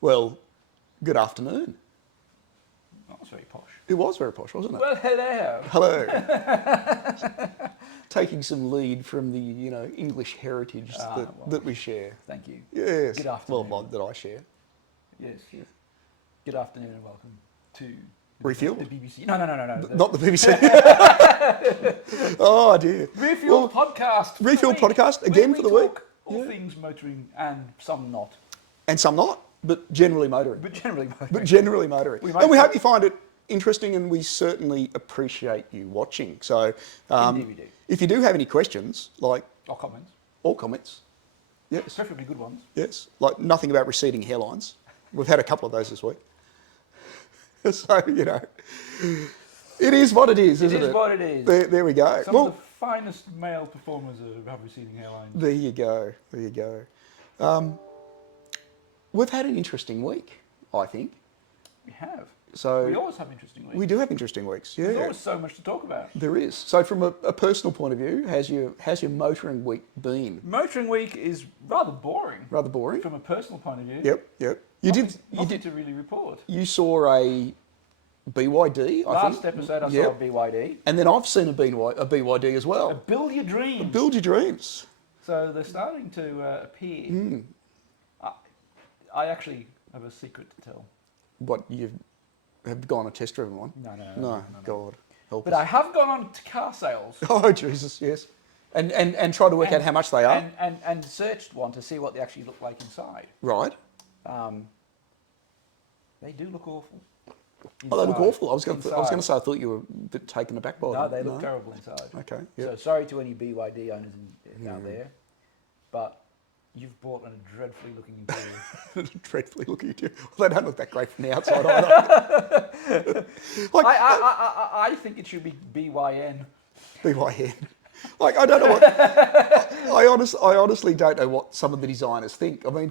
Well, good afternoon. That was very posh. It was very posh, wasn't it? Well, hello. Hello. Taking some lead from the, English heritage that we share. Thank you. Yes. Good afternoon. Well, that I share. Yes. Good afternoon and welcome to Refuel? the BBC. No. Not the BBC. Oh dear. Refuel podcast. Refuel for the week. podcast again Where for the we week. talk all things motoring and some not. And some not, but generally motoring. But generally motoring. And we hope you find it interesting, and we certainly appreciate you watching. So, Indeed we do. if you do have any questions, Or comments. yes, Preferably good ones. yes, like nothing about receding hairlines. We've had a couple of those this week. So, it is what it is, isn't it? It is what it is. There we go. Some of the finest male performers have receding hairlines. There you go. We've had an interesting week, I think. We have. So We always have interesting weeks. we do have interesting weeks. Yeah, There's always so much to talk about. there is. So from a personal point of view, how's your motoring week been? Motoring week is rather boring. Rather boring. From a personal point of view. Yep. Nothing to really report. You saw a BYD, I Last think. episode I saw Yep. a BYD. And then I've seen a BYD as well. Build your dreams. Build your dreams. So they're starting to appear. I actually have a secret to tell. What, you have gone and test driven one? No. God, help But us. I have gone on to car sales. Oh, Jesus, yes. And try to work out how much they are. And searched one to see what they actually look like inside. Right. They do look awful. Oh, they look Inside. awful. I was going to say I thought you were a bit taken aback by them. No, they look terrible inside. Okay. So Yep. sorry to any BYD owners out there, but you've bought a dreadfully looking interior. Dreadfully looking at you. Well, they don't look that great from the outside either. Like, I think it should be BYN. BYN. Like, I don't know what. I honestly don't know what some of the designers think. I mean,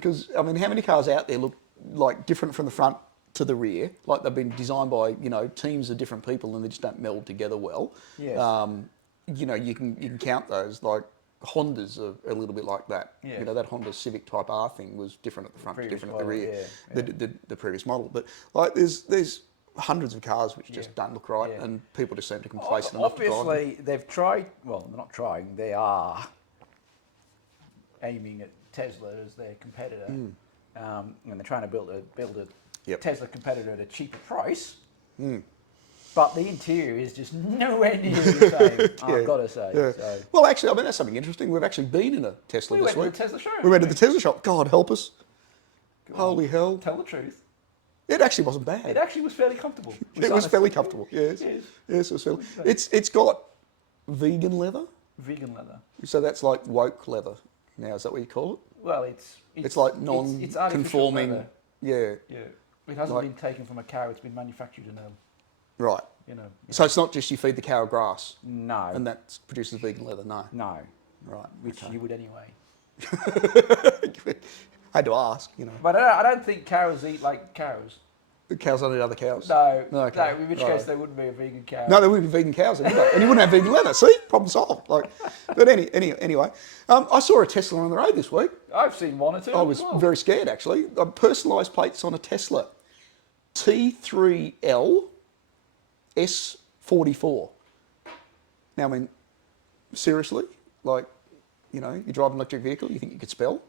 how many cars out there look like different from the front to the rear? Like they've been designed by teams of different people and they just don't meld together well. Yes. You can count those. Like Hondas are a little bit like that. Yes. That Honda Civic Type R thing was different at the front, different at the rear. Yeah. The previous model, but like there's hundreds of cars which just don't look right, and people just seem to complacent enough to drive them. Obviously, they've tried. Well, they're not trying. They are aiming at Tesla as their competitor, and they're trying to build a Tesla competitor at a cheaper price. But the interior is just nowhere near the same. I've got to say. Yeah. So. Well, actually, that's something interesting. We've actually been in a Tesla We this went week. to the Tesla showroom. We went to the Tesla shop. God help us. Holy hell. Tell the truth. It actually wasn't bad. It actually was fairly comfortable. It was fairly comfortable. Yes. Yes, it was fairly. It's got vegan leather. Vegan leather. So that's like woke leather. Now is that what you call it? Well, It's like it's artificial non-conforming. leather. Yeah. Yeah. It hasn't been taken from a cow. It's been manufactured in a. Right. So it's not just you feed the cow grass. No. And that produces vegan leather. No. No. Right. Which you would anyway. I had to ask. But I don't think cows eat like cows. The cows don't eat other cows. No. Okay. No. In which case they wouldn't be a vegan cow. No, there wouldn't be vegan cows anyway, and you wouldn't have vegan leather. See, problem solved. But anyway, I saw a Tesla on the road this week. I've seen one or two. I was very scared actually. Personalised plates on a Tesla, T3L S44. Now, seriously, you drive an electric vehicle, you think you could spell?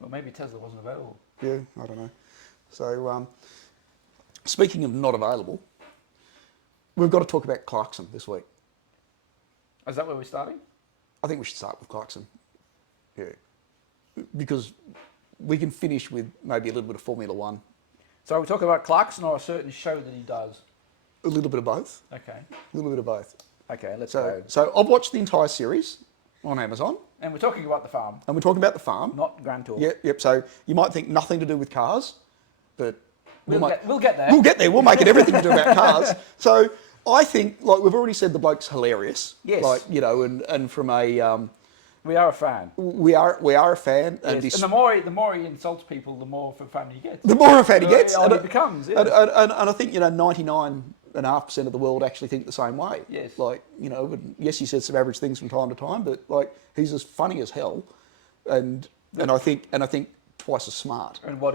Well, maybe Tesla wasn't available. Yeah, I don't know. So, speaking of not available, we've got to talk about Clarkson this week. Is that where we're starting? I think we should start with Clarkson. Yeah. Because we can finish with maybe a little bit of Formula One. So are we talking about Clarkson or a certain show that he does? A little bit of both. Okay. A little bit of both. Okay, let's go. So I've watched the entire series on Amazon. And we're talking about the farm. And we're talking about the farm. Not Grand Tour. Yep. So you might think nothing to do with cars, but We'll get there. We'll get there. We'll make it everything to do about cars. So I think, we've already said, the bloke's hilarious. Yes. And from a... we are a fan. We are a fan. Yes. And the more he insults people, the more of a fan he gets. The more of a fan he gets. And he becomes, yes. And I think, 99.5% of the world actually think the same way. Yes. Yes, he says some average things from time to time, but he's as funny as hell. And I think twice as smart. And what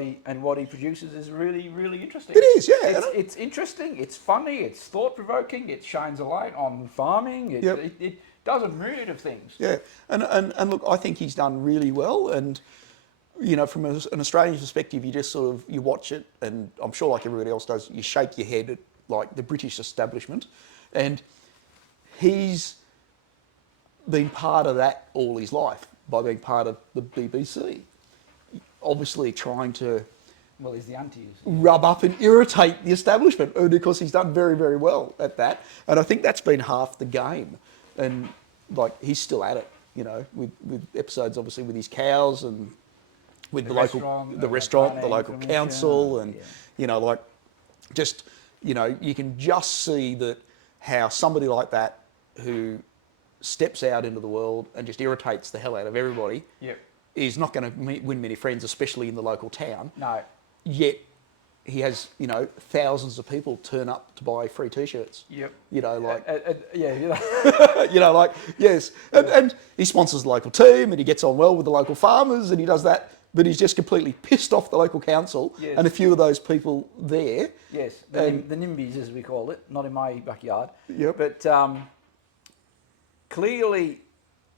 he produces is really, really interesting. It is, yeah. It's interesting. It's funny. It's thought provoking. It shines a light on farming. It does a myriad of things. Yeah, and look, I think he's done really well. And you know, from an Australian perspective, you just sort of you watch it, and I'm sure like everybody else does, you shake your head at like the British establishment, and he's been part of that all his life by being part of the BBC. Obviously, trying to he's the anti. Rub up and irritate the establishment, because he's done very, very well at that. And I think that's been half the game. And like he's still at it, you know, with episodes obviously with his cows and with the local restaurant, the local council, and you know, like just you know, you can just see that how somebody like that who steps out into the world and just irritates the hell out of everybody. Yep. Is not going to win many friends, especially in the local town. No. Yet he has, you know, thousands of people turn up to buy free T-shirts. Yep. You know, like you know, like yes, and he sponsors the local team, and he gets on well with the local farmers, and he does that. But he's just completely pissed off the local council and a few of those people there. Yes, the NIMBYs, as we call it, not in my backyard. Yep. But clearly,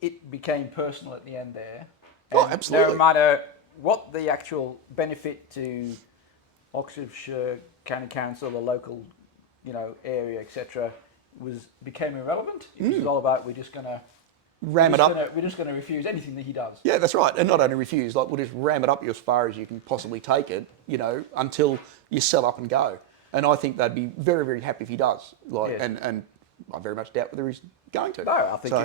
it became personal at the end there. Oh, absolutely. No matter what the actual benefit to Oxfordshire County Council, the local, you know, area, etc., became irrelevant. It was all about we're just going to ram it up. We're just going to refuse anything that he does. Yeah, that's right. And not only refuse, like we'll just ram it up you as far as you can possibly take it, you know, until you sell up and go. And I think they'd be very, very happy if he does. Like, and I very much doubt whether he's going to. No, I think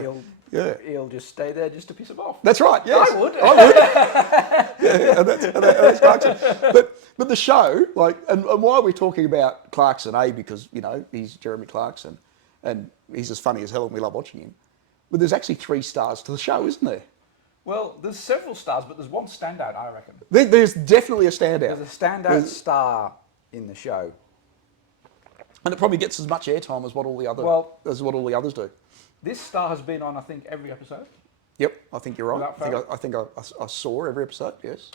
he'll just stay there just to piss him off. That's right. Yes, I would. Yeah, and that's Clarkson. But the show, like, and why are we talking about Clarkson? Because you know he's Jeremy Clarkson, and he's as funny as hell, and we love watching him. But there's actually 3 stars to the show, isn't there? Well, there's several stars, but there's one standout, I reckon. There's definitely a standout. There's a standout star in the show. And it probably gets as much airtime as what all the others do. This star has been on, I think, every episode. Yep, I think you're right. I think I saw every episode. Yes.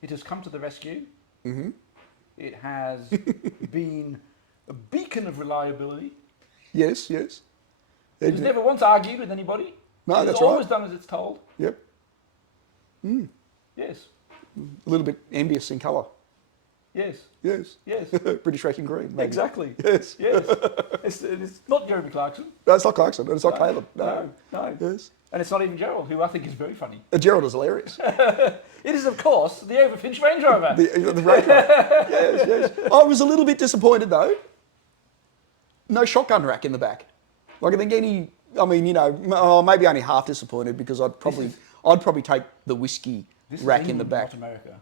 It has come to the rescue. Mm-hmm. It has been a beacon of reliability. Yes. It has never once argued with anybody. No, that's right. It's always done as it's told. Yep. Yes. A little bit envious in colour. Yes. Yes. Yes. British wrecking green. Maybe. Exactly. Yes. Yes. It's not Jeremy Clarkson. No, it's not Clarkson. And it's not Caleb. No. Yes. And it's not even Gerald, who I think is very funny. Gerald is hilarious. It is, of course, the Overfinch Range Rover. The Range Rover. Yes. I was a little bit disappointed though. No shotgun rack in the back. Like I think maybe only half disappointed because I'd probably take the whiskey rack in the back. Not America.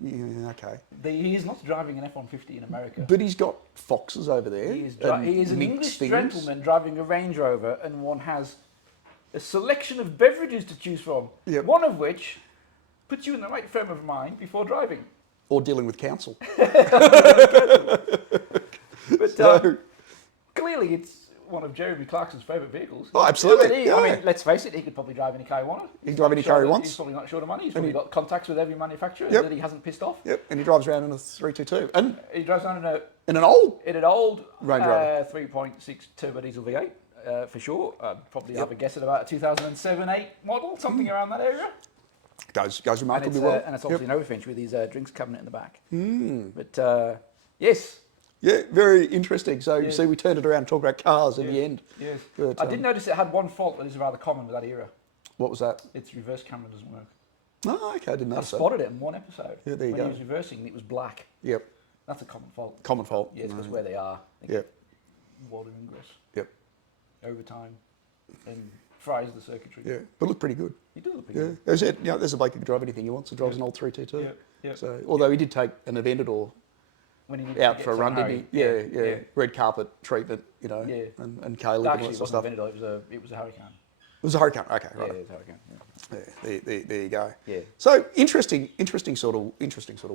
Yeah, okay. He is not driving an F-150 in America. But he's got foxes over there. He is an English gentleman driving a Range Rover, and one has a selection of beverages to choose from. Yep. One of which puts you in the right frame of mind before driving. Or dealing with council. But clearly it's one of Jeremy Clarkson's favourite vehicles. Oh, absolutely. I mean, let's face it, he could probably drive any car he wanted. He can drive any car he wants. He's probably not short of money. He's probably got contacts with every manufacturer that he hasn't pissed off. Yep, and he drives around in a 322. And he drives around in an old Range Rover 3.6 turbo diesel V8 for sure. I'd probably have a guess at about a 2007-8 model, something around that area. Goes remarkably well. And it's obviously an Overfinch with his drinks cabinet in the back. But yes. Yeah, very interesting. So you see, we turned it around and talked about cars in the end. Yes. But, I did notice it had one fault that is rather common with that era. What was that? Its reverse camera doesn't work. Oh, okay, I didn't notice that. I spotted it in one episode. Yeah, there you go. When he was reversing, it was black. Yep. That's a common fault. Common fault. Yes, because where they are. Yep. Water ingress. Yep. Overtime. And fries the circuitry. Yeah, but look pretty good. He does look pretty good. There's a bloke who can drive anything he wants. He drives an old 322. Yeah. So, although he did take an Aventador when he out for a run, didn't he? Yeah. Red carpet treatment, and Caleb and all that stuff. It was a Hurricane. It was a Hurricane. Okay, right. Yeah, it was a Hurricane. Yeah. There you go. Yeah. So interesting sort of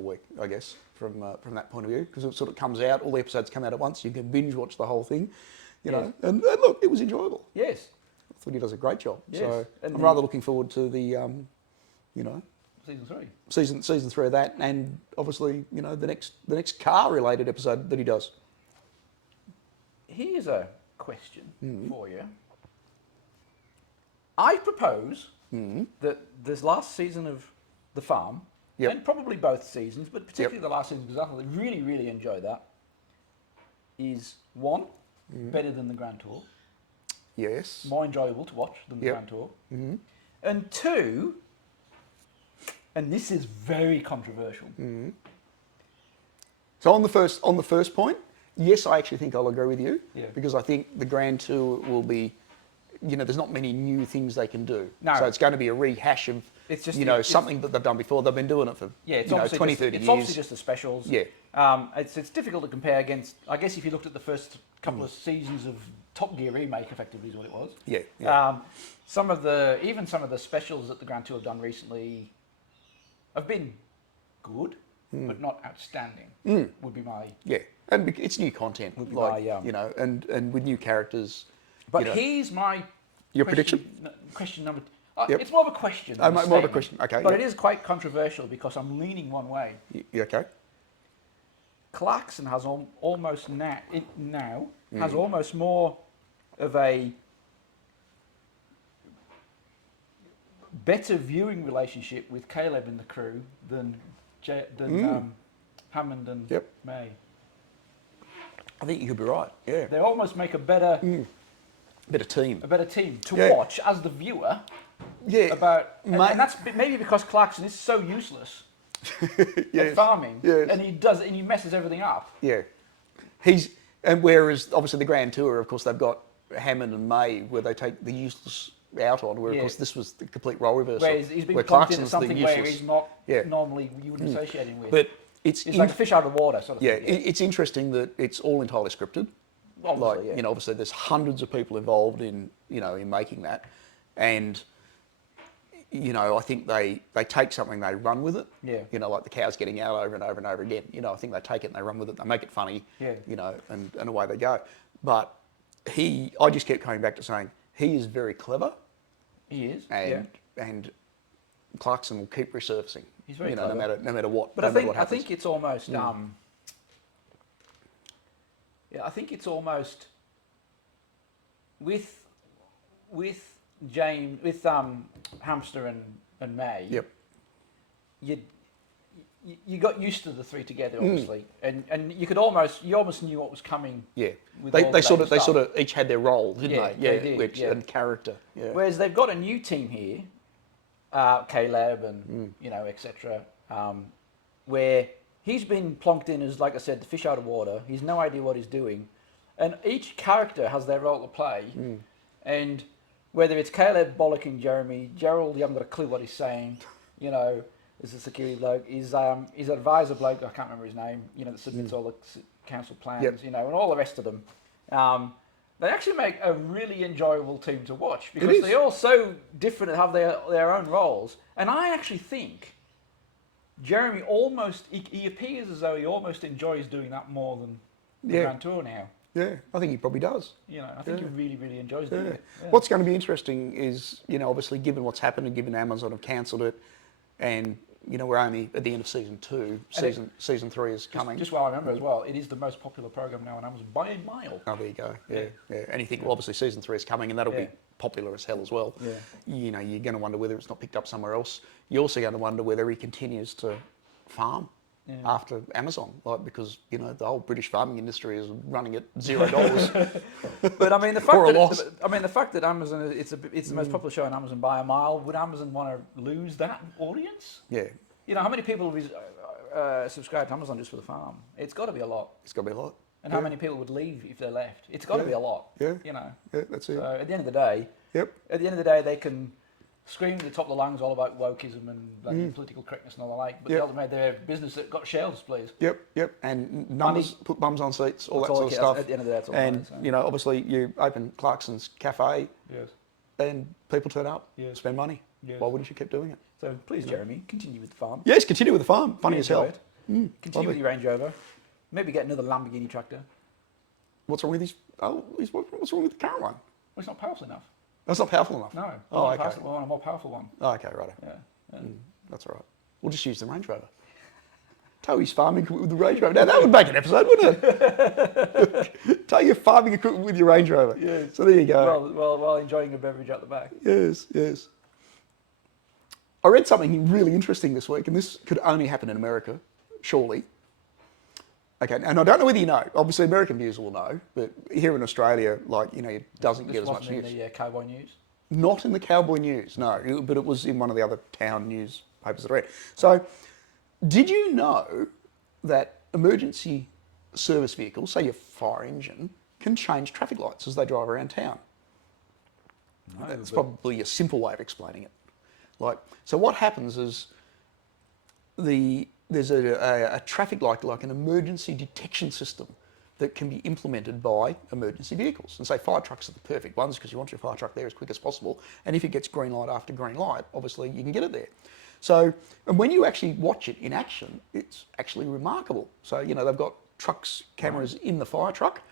week, I guess, from that point of view, because it sort of comes out. All the episodes come out at once. You can binge watch the whole thing, you know. And look, it was enjoyable. Yes. I thought he does a great job. Yes. So I'm rather looking forward to the, season 3. Season 3 of that, and obviously, you know, the next car-related episode that he does. Here's a question for you. I propose that this last season of The Farm, and probably both seasons, but particularly the last season, because I really, really enjoyed that, is one, better than the Grand Tour. Yes. More enjoyable to watch than the Grand Tour. And two, and this is very controversial. So on the first point, yes, I actually think I'll agree with you, because I think the Grand Tour will be, you know, there's not many new things they can do. No. So it's going to be a rehash of, It's just, you know, something that they've done before. They've been doing it for, it's you know, 20, just, 30 it's years. obviously just the specials. Yeah. It's difficult to compare against, I guess if you looked at the first couple of seasons of Top Gear remake, effectively is what it was. Yeah. Some of the specials that the Grand Tour have done recently have been good, but not outstanding. Would be my and it's new content, Would be like, my, you know, and with new characters. But you know. here's my Your question number. Yep. It's more of a question. Than more of a question. Okay. But it is quite controversial because I'm leaning one way. You okay? Clarkson has almost has almost more of a better viewing relationship with Caleb and the crew than Hammond and May. I think you could be right. Yeah. They almost make a better team. A better team to watch as the viewer. Yeah. And that's maybe because Clarkson is so useless at farming, and he messes everything up. Yeah. Whereas obviously the Grand Tour, of course, they've got Hammond and May, where they take the useless out on, where of course this was the complete role reversal. Where he's been where plunked into Clarkson's something the where useless. he's not normally you wouldn't associate him with. But it's like a fish out of water sort of thing. It's interesting that it's all entirely scripted. Obviously, you know, obviously there's hundreds of people involved in, you know, in making that, and you know, I think they take something, they run with it. Yeah. You know, like the cows getting out over and over and over again. You know, I think they take it and they run with it. They make it funny. Yeah. You know, and away they go. But I just kept coming back to saying he is very clever. He is. And Clarkson will keep resurfacing. He's very clever. No matter what. But I think it's almost. I think it's almost with Hamster and May. Yep. You got used to the three together, obviously, and you almost knew what was coming. Yeah. With They sort of each had their role, didn't they? Yeah, they did, and character. Yeah. Whereas they've got a new team here, Caleb and you know, etc. Where he's been plonked in as, like I said, the fish out of water. He's no idea what he's doing, and each character has their role to play. And whether it's Caleb bollocking Jeremy, Gerald, you haven't got a clue what he's saying. You know, is a security bloke. He's an advisor bloke. I can't remember his name. You know, that submits all the council plans. You know, and all the rest of them. They actually make a really enjoyable team to watch because they're all so different and have their own roles. And I actually think Jeremy he appears as though he almost enjoys doing that more than the Grand Tour now. Yeah, I think he probably does. You know, I think he really, really enjoys doing it. Yeah. What's going to be interesting is, you know, obviously given what's happened and given Amazon have cancelled it, and you know we're only at the end of season 2. Season 3 is coming. Just while I remember as well, it is the most popular program now on Amazon by a mile. Oh, there you go. Yeah. And you think, well, obviously season 3 is coming, and that'll be popular as hell as well. Yeah. You know, you're going to wonder whether it's not picked up somewhere else. You're also going to wonder whether he continues to farm. After Amazon, like, because you know the whole British farming industry is running at $0. But I mean the fact that Amazon it's the most popular show on Amazon by a mile. Would Amazon want to lose that audience? Yeah. You know how many people would subscribe to Amazon just for the farm? It's got to be a lot. It's got to be a lot. And how many people would leave if they left? It's got to be a lot. Yeah. You know. Yeah, that's it. So at the end of the day. Yep. At the end of the day, they can scream at the top of the lungs all about wokeism and political correctness and all the like, but ultimately they're a business that got shelves, please. Yep. And numbers, put bums on seats, all that sort of stuff. At the end of the day, that's all. And you know, obviously, you open Clarkson's cafe, and people turn up, spend money. Why wouldn't you keep doing it? So please, Jeremy, continue with the farm. Yes, continue with the farm. Funny as hell. Continue with your Range Rover. Maybe get another Lamborghini tractor. What's wrong with his? What's wrong with the current one? Well, it's not powerful enough. That's not powerful enough. No. Oh, okay. I want a more powerful one. Oh, okay, right. Yeah. That's all right. we'll just use the Range Rover. Tow his farming equipment with the Range Rover. Now that would make an episode, wouldn't it? Tow your farming equipment with your Range Rover. Yes. So there you go. While enjoying a beverage at the back. Yes, yes. I read something really interesting this week, and this could only happen in America, surely. Okay, and I don't know whether you know. Obviously, American viewers will know, but here in Australia, like, you know, it doesn't get as much news. In the Cowboy News? Not in the Cowboy News, no, but it was in one of the other town newspapers that I read. So, did you know that emergency service vehicles, say your fire engine, can change traffic lights as they drive around town? No, that's probably a simple way of explaining it. Like, so what happens is there's a traffic light, like an emergency detection system that can be implemented by emergency vehicles. And say fire trucks are the perfect ones because you want your fire truck there as quick as possible. And if it gets green light after green light, obviously you can get it there. So, and when you actually watch it in action, it's actually remarkable. So, you know, they've got cameras in the fire truck,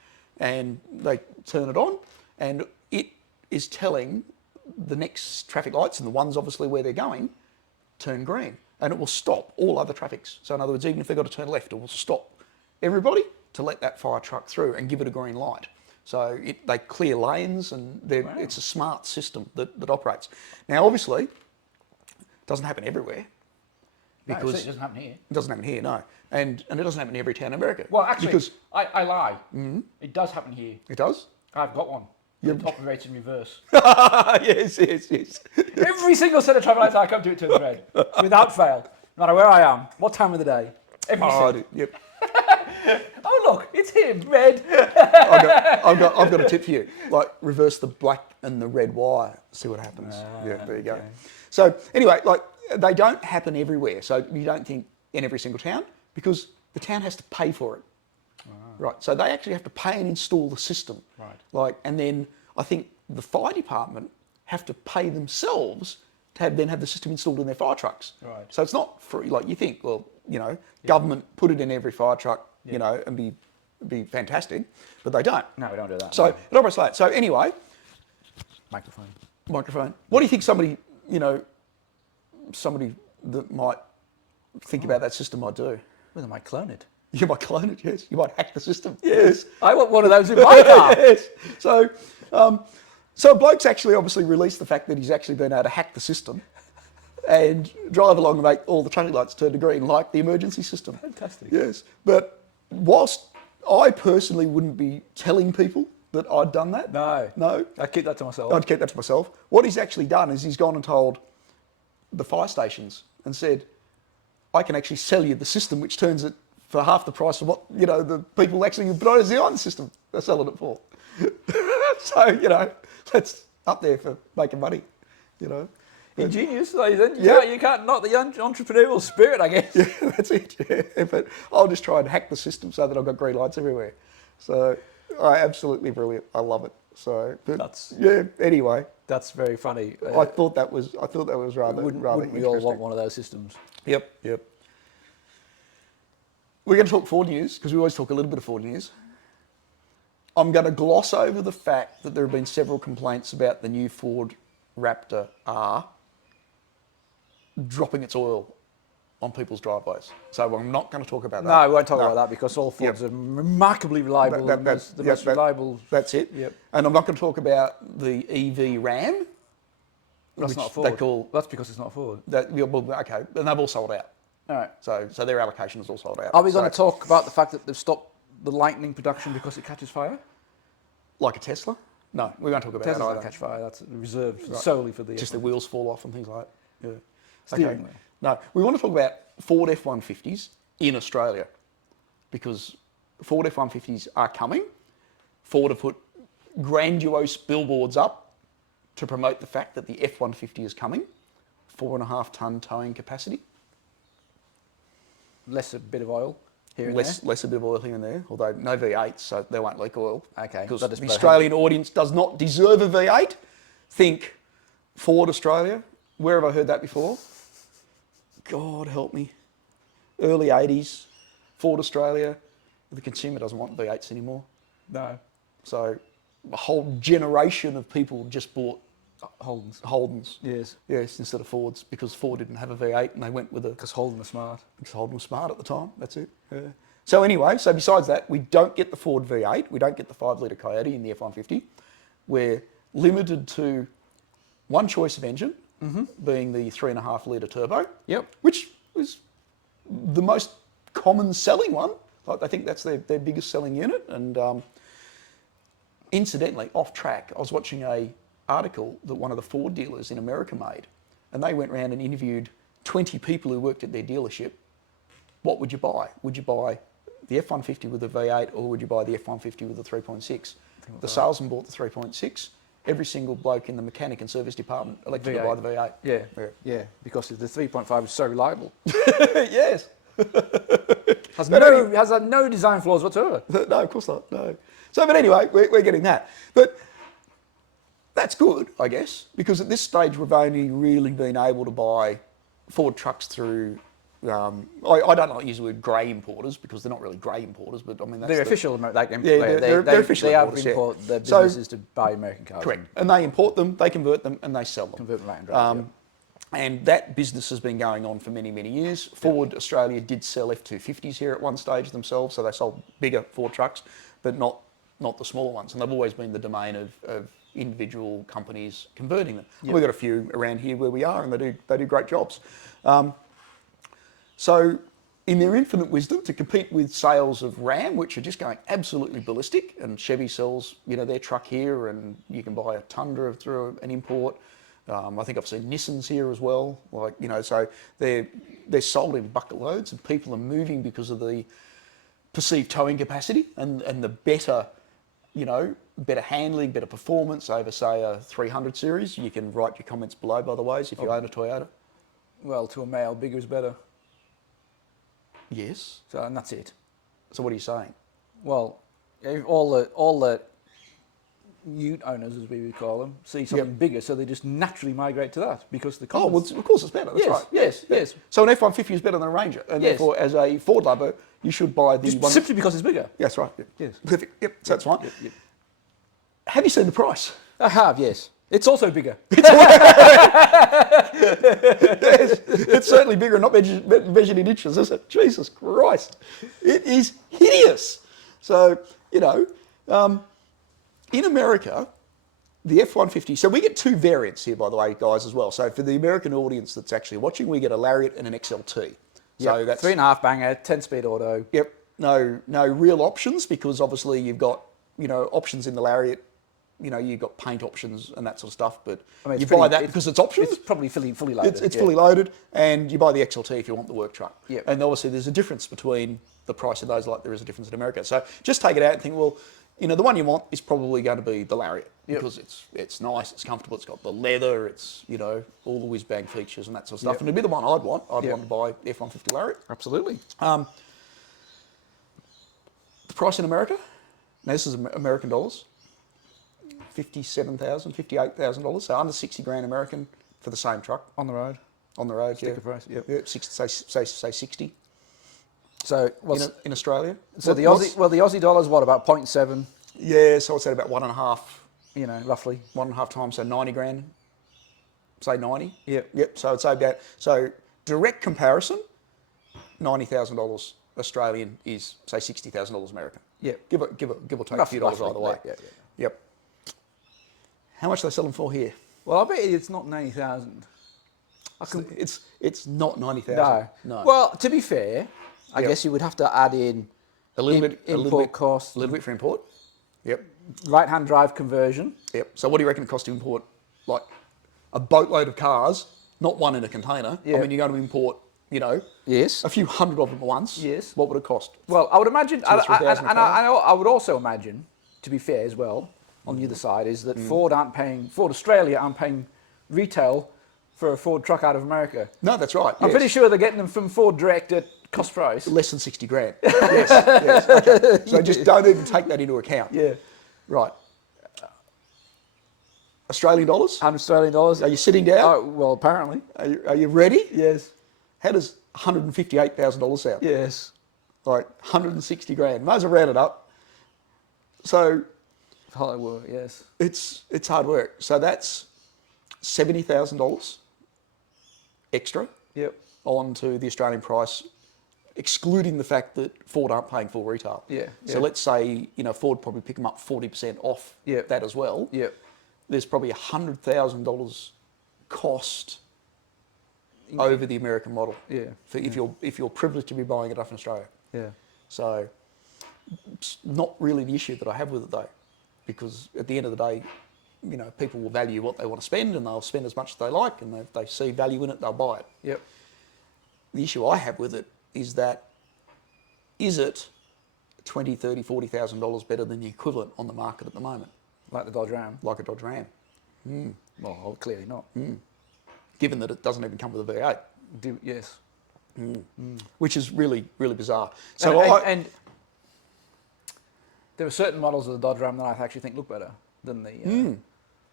and they turn it on, and it is telling the next traffic lights, and the ones obviously where they're going, turn green. And it will stop all other traffics. So in other words, even if they've got to turn left, it will stop everybody to let that fire truck through and give it a green light. So they clear lanes, and it's a smart system that operates. Now, obviously, it doesn't happen everywhere. Because it doesn't happen here. It doesn't happen here, no. And it doesn't happen in every town in America. Well, actually, I lie. Mm-hmm. It does happen here. It does? I've got one. It operates in reverse. Yes. Every single set of traffic lights I come to, it turns red. Without fail. No matter where I am, what time of the day. Every set. Yep. Oh, look, it's him, red. I've got a tip for you. Like, reverse the black and the red wire. See what happens. Yeah, there you go. So, anyway, like, they don't happen everywhere. So, you don't think in every single town, because the town has to pay for it. Right, so they actually have to pay and install the system. Right. Like, and then I think the fire department have to pay themselves to have the system installed in their fire trucks. Right. So it's not free. Like, you think, well, you know, government put it in every fire truck, you know, and be fantastic, but they don't. No, we don't do that. So it operates like that. So anyway, microphone. What do you think somebody that might think about that system might do? Well, they might clone it. You might clone it, yes. You might hack the system, yes. I want one of those in my car. Yes. So a bloke's actually obviously released the fact that he's actually been able to hack the system and drive along and make all the traffic lights turn to green, like the emergency system. Fantastic. Yes. But whilst I personally wouldn't be telling people that I'd done that. No. I'd keep that to myself. I'd keep that to myself. What he's actually done is he's gone and told the fire stations and said, I can actually sell you the system which turns it for half the price of what, you know, the people actually put on as the iron system they're selling it for. So, you know, that's up there for making money, you know. Ingenious. You can't knock the entrepreneurial spirit, I guess. Yeah, that's it. Yeah. But I'll just try and hack the system so that I've got green lights everywhere. So, absolutely brilliant. I love it. So, but anyway. That's very funny. I thought that was rather wouldn't interesting. We all want one of those systems? Yep. We're going to talk Ford news, because we always talk a little bit of Ford news. I'm going to gloss over the fact that there have been several complaints about the new Ford Raptor R dropping its oil on people's driveways. So I'm not going to talk about that. No, we won't talk about that, because all Fords are remarkably reliable. The most reliable. That's it. Yep. And I'm not going to talk about the EV Ram. That's not a Ford. That's because it's not a Ford. Okay, and they've all sold out. All right. So their allocation is all sold out. Are we going to talk about the fact that they've stopped the Lightning production because it catches fire? Like a Tesla? No, we won't talk about that either. Doesn't catch fire. That's reserved solely for the... Just the wheels fall off and things like that. Yeah. Steering wheel. No, we want to talk about Ford F150s in Australia, because Ford F150s are coming. Ford have put grandiose billboards up to promote the fact that the F150 is coming. 4.5 tonne towing capacity. Less a bit of oil here and there. Less a bit of oil here and there, although no V8s, so they won't leak oil. Okay. Because the Australian audience does not deserve a V8. Think Ford Australia. Where have I heard that before? God help me. Early 80s, Ford Australia. The consumer doesn't want V8s anymore. No. So a whole generation of people just bought Holdens. Yes. Yes, instead of Fords, because Ford didn't have a V8 and they went with a... Because Holden was smart. Because Holden was smart at the time, that's it. Yeah. So anyway, so besides that, we don't get the Ford V8, we don't get the 5-litre Coyote in the F-150. We're limited to one choice of engine, being the 3.5-litre turbo. Yep. Which is the most common selling one. I think that's their biggest selling unit. And incidentally, off track, I was watching a article that one of the Ford dealers in America made, and they went around and interviewed 20 people who worked at their dealership. What would you buy? Would you buy the F-150 with a V8, or would you buy the F-150 with a 3.6? The salesman bought the 3.6. Every single bloke in the mechanic and service department elected to buy the V8. Yeah, because the 3.5 is so reliable. Yes. Has no design flaws whatsoever. No, of course not. No. So, but anyway, we're getting that. But that's good, I guess, because at this stage we've only really been able to buy Ford trucks through. I don't like to use the word grey importers because they're not really grey importers, but I mean that's they're official. They're official. They have importers, import the businesses to buy American cars. Correct, and they import them, they convert them, and they sell them. Convert them right and drive. And that business has been going on for many, many years. Ford Australia did sell F-250s here at one stage themselves, so they sold bigger Ford trucks, but not the smaller ones. And they've always been the domain of individual companies converting them. Yep. We've got a few around here where we are, and they do great jobs. So in their infinite wisdom, to compete with sales of Ram, which are just going absolutely ballistic, and Chevy sells, their truck here, and you can buy a Tundra through an import. I think I've seen Nissans here as well. So they're sold in bucket loads, and people are moving because of the perceived towing capacity and the better, better handling, better performance over, say, a 300 series. You can write your comments below, by the way, if you own a Toyota. Well, to a male, bigger is better. Yes. So, and that's it. So what are you saying? Well, all the ute owners, as we would call them, see something bigger, so they just naturally migrate to that because the well, of course it's better. That's right. Yes. So an F-150 is better than a Ranger, and therefore, as a Ford lover, you should buy the one simply because it's bigger. Yes, right. Yes. Perfect. Yep. So that's fine. Yep. Have you seen the price? I have. Yes. It's also bigger. Yes, it's certainly bigger and not measured in inches, is it? Jesus Christ. It is hideous. So, in America, the F-150, so we get two variants here, by the way, guys, as well. So for the American audience that's actually watching, we get a Lariat and an XLT. So that's 3.5 banger, 10-speed auto. Yep. No real options, because obviously you've got, options in the Lariat. You've got paint options and that sort of stuff, but you buy that because it's options. It's probably fully loaded. It's fully loaded, and you buy the XLT if you want the work truck. Yep. And obviously there's a difference between the price of those, like there is a difference in America. So just take it out and think, well, the one you want is probably going to be the Lariat because it's nice, it's comfortable, it's got the leather, it's, all the whiz-bang features and that sort of stuff. And it'd be the one I'd want. I'd want to buy F-150 Lariat. Absolutely. The price in America, now this is American dollars, $57,000, $58,000, so under 60 grand American for the same truck. On the road. On the road, Sticker price, yep. Say 60. So in Australia. So the Aussie dollar's what, about 0.7? Yeah, so I'd say about 1.5. Roughly 1.5 times, so 90 grand. Say 90. Yep. So I'd say so direct comparison, $90,000 Australian is say $60,000 American. Yep. Give or take a few dollars either way. Yeah. Yep. How much are they selling for here? Well, I bet it's not 90,000. It's not 90,000. No. Well, to be fair, I guess you would have to add in a little bit import costs. A little bit for import. Yep. Right-hand drive conversion. Yep. So what do you reckon it costs to import like a boatload of cars, not one in a container? Yep. I mean, you're going to import, yes, a few hundred of them at onse. Yes. What would it cost? Well, I would imagine, I would also imagine, to be fair as well, on the other side, is that Ford Australia aren't paying retail for a Ford truck out of America. No, that's right. I'm pretty sure they're getting them from Ford direct at cost price. Less than 60 grand. yes. Okay. So just don't even take that into account. Yeah. Right. Australian dollars? Australian dollars. Are you sitting down? Oh, well, apparently. Are you ready? Yes. How does $158,000 sound? Yes. Like 160 grand. Might as well round it up. So hard work, yes. It's hard work. So that's $70,000 extra Yep. onto the Australian price, excluding the fact that Ford aren't paying full retail. Yeah. So let's say, Ford probably pick them up 40% off that as well. Yep. There's probably $100,000 cost over the American model. Yeah. For if you're privileged to be buying it off in Australia. Yeah. So it's not really the issue that I have with it though, because at the end of the day, people will value what they want to spend and they'll spend as much as they like, and if they see value in it, they'll buy it. Yep. The issue I have with it is that, is it $20,000, $30,000, $40,000 better than the equivalent on the market at the moment? Like the Dodge Ram. Like a Dodge Ram. Well, clearly not. Given that it doesn't even come with a V8. Yes. Which is really, really bizarre. So and there are certain models of the Dodge Ram that I actually think look better than the...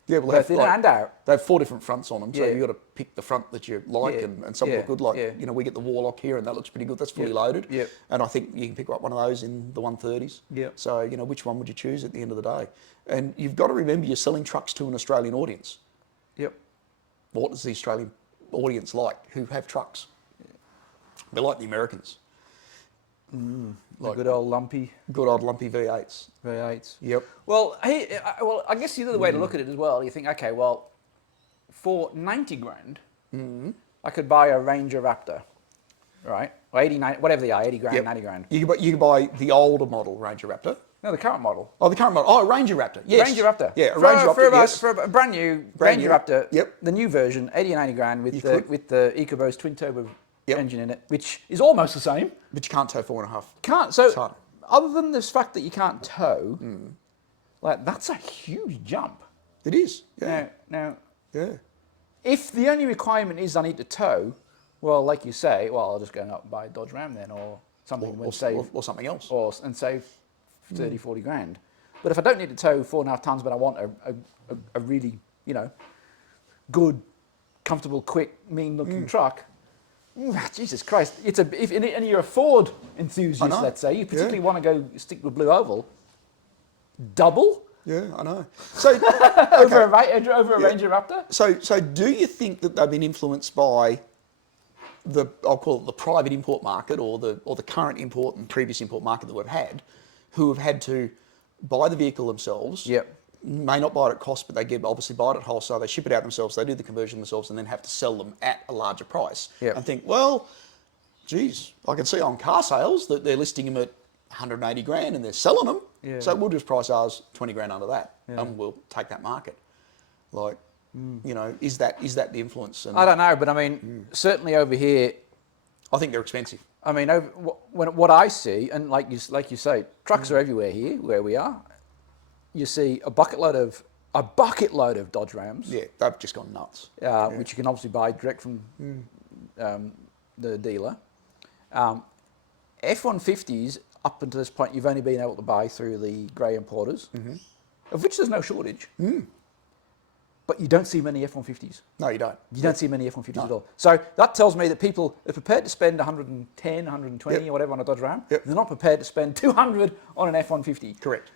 yeah, well, both in and out. They have 4 different fronts on them, so Yeah. you've got to pick the front that you like, and some look good. Like, we get the Warlock here, and that looks pretty good. That's fully loaded. Yep. And I think you can pick up one of those in the 130s. Yep. So, which one would you choose at the end of the day? And you've got to remember you're selling trucks to an Australian audience. Yep. What is the Australian audience like who have trucks? They're like the Americans. Like good old lumpy V8s. V8s. Yep. Well, I guess the other way to look at it as well, you think, okay, well, for 90 grand, I could buy a Ranger Raptor, right? Or 89, whatever they are, 80 grand, 90 grand. You can buy the older model Ranger Raptor. No, the current model. Oh, the current model. Oh, Ranger Raptor. Yes. Ranger Raptor. Yeah, a Ranger Raptor. Yes. For a brand new Ranger Raptor. Yep. The new version, 80 or 90 grand with the EcoBoost twin turbo engine in it, which is almost the same. But you can't tow 4.5. Can't. So, other than this fact that you can't tow, like that's a huge jump. It is. Yeah. Now, yeah. if the only requirement is I need to tow, well, like you say, well, I'll just go out and buy a Dodge Ram then, or something, or something else, and save 30, 40 grand. But if I don't need to tow 4.5 tons, but I want a really, good, comfortable, quick, mean-looking truck, Jesus Christ! And you're a Ford enthusiast, let's say, you particularly want to go stick with Blue Oval, double. Yeah, I know. So over a Ranger Raptor. So do you think that they've been influenced by I'll call it the private import market, or the current import and previous import market that we've had, who have had to buy the vehicle themselves? Yep. May not buy it at cost, but they obviously buy it at wholesale. They ship it out themselves. They do the conversion themselves, and then have to sell them at a larger price. Yep. And think, well, geez, I can see on car sales that they're listing them at 180 grand and they're selling them. Yeah. So we'll just price ours 20 grand under that, and we'll take that market. Like, is that the influence? And I don't know, but I mean, certainly over here, I think they're expensive. I mean, what I see, and like you say, trucks are everywhere here where we are. You see a bucket load of Dodge Rams. Yeah, they've just gone nuts. Which you can obviously buy direct from the dealer. F-150s, up until this point, you've only been able to buy through the grey importers, of which there's no shortage. But you don't see many F-150s. No, you don't. You don't see many F-150s at all. So that tells me that people are prepared to spend 110, 120 or whatever on a Dodge Ram. Yep. They're not prepared to spend 200 on an F-150. Correct.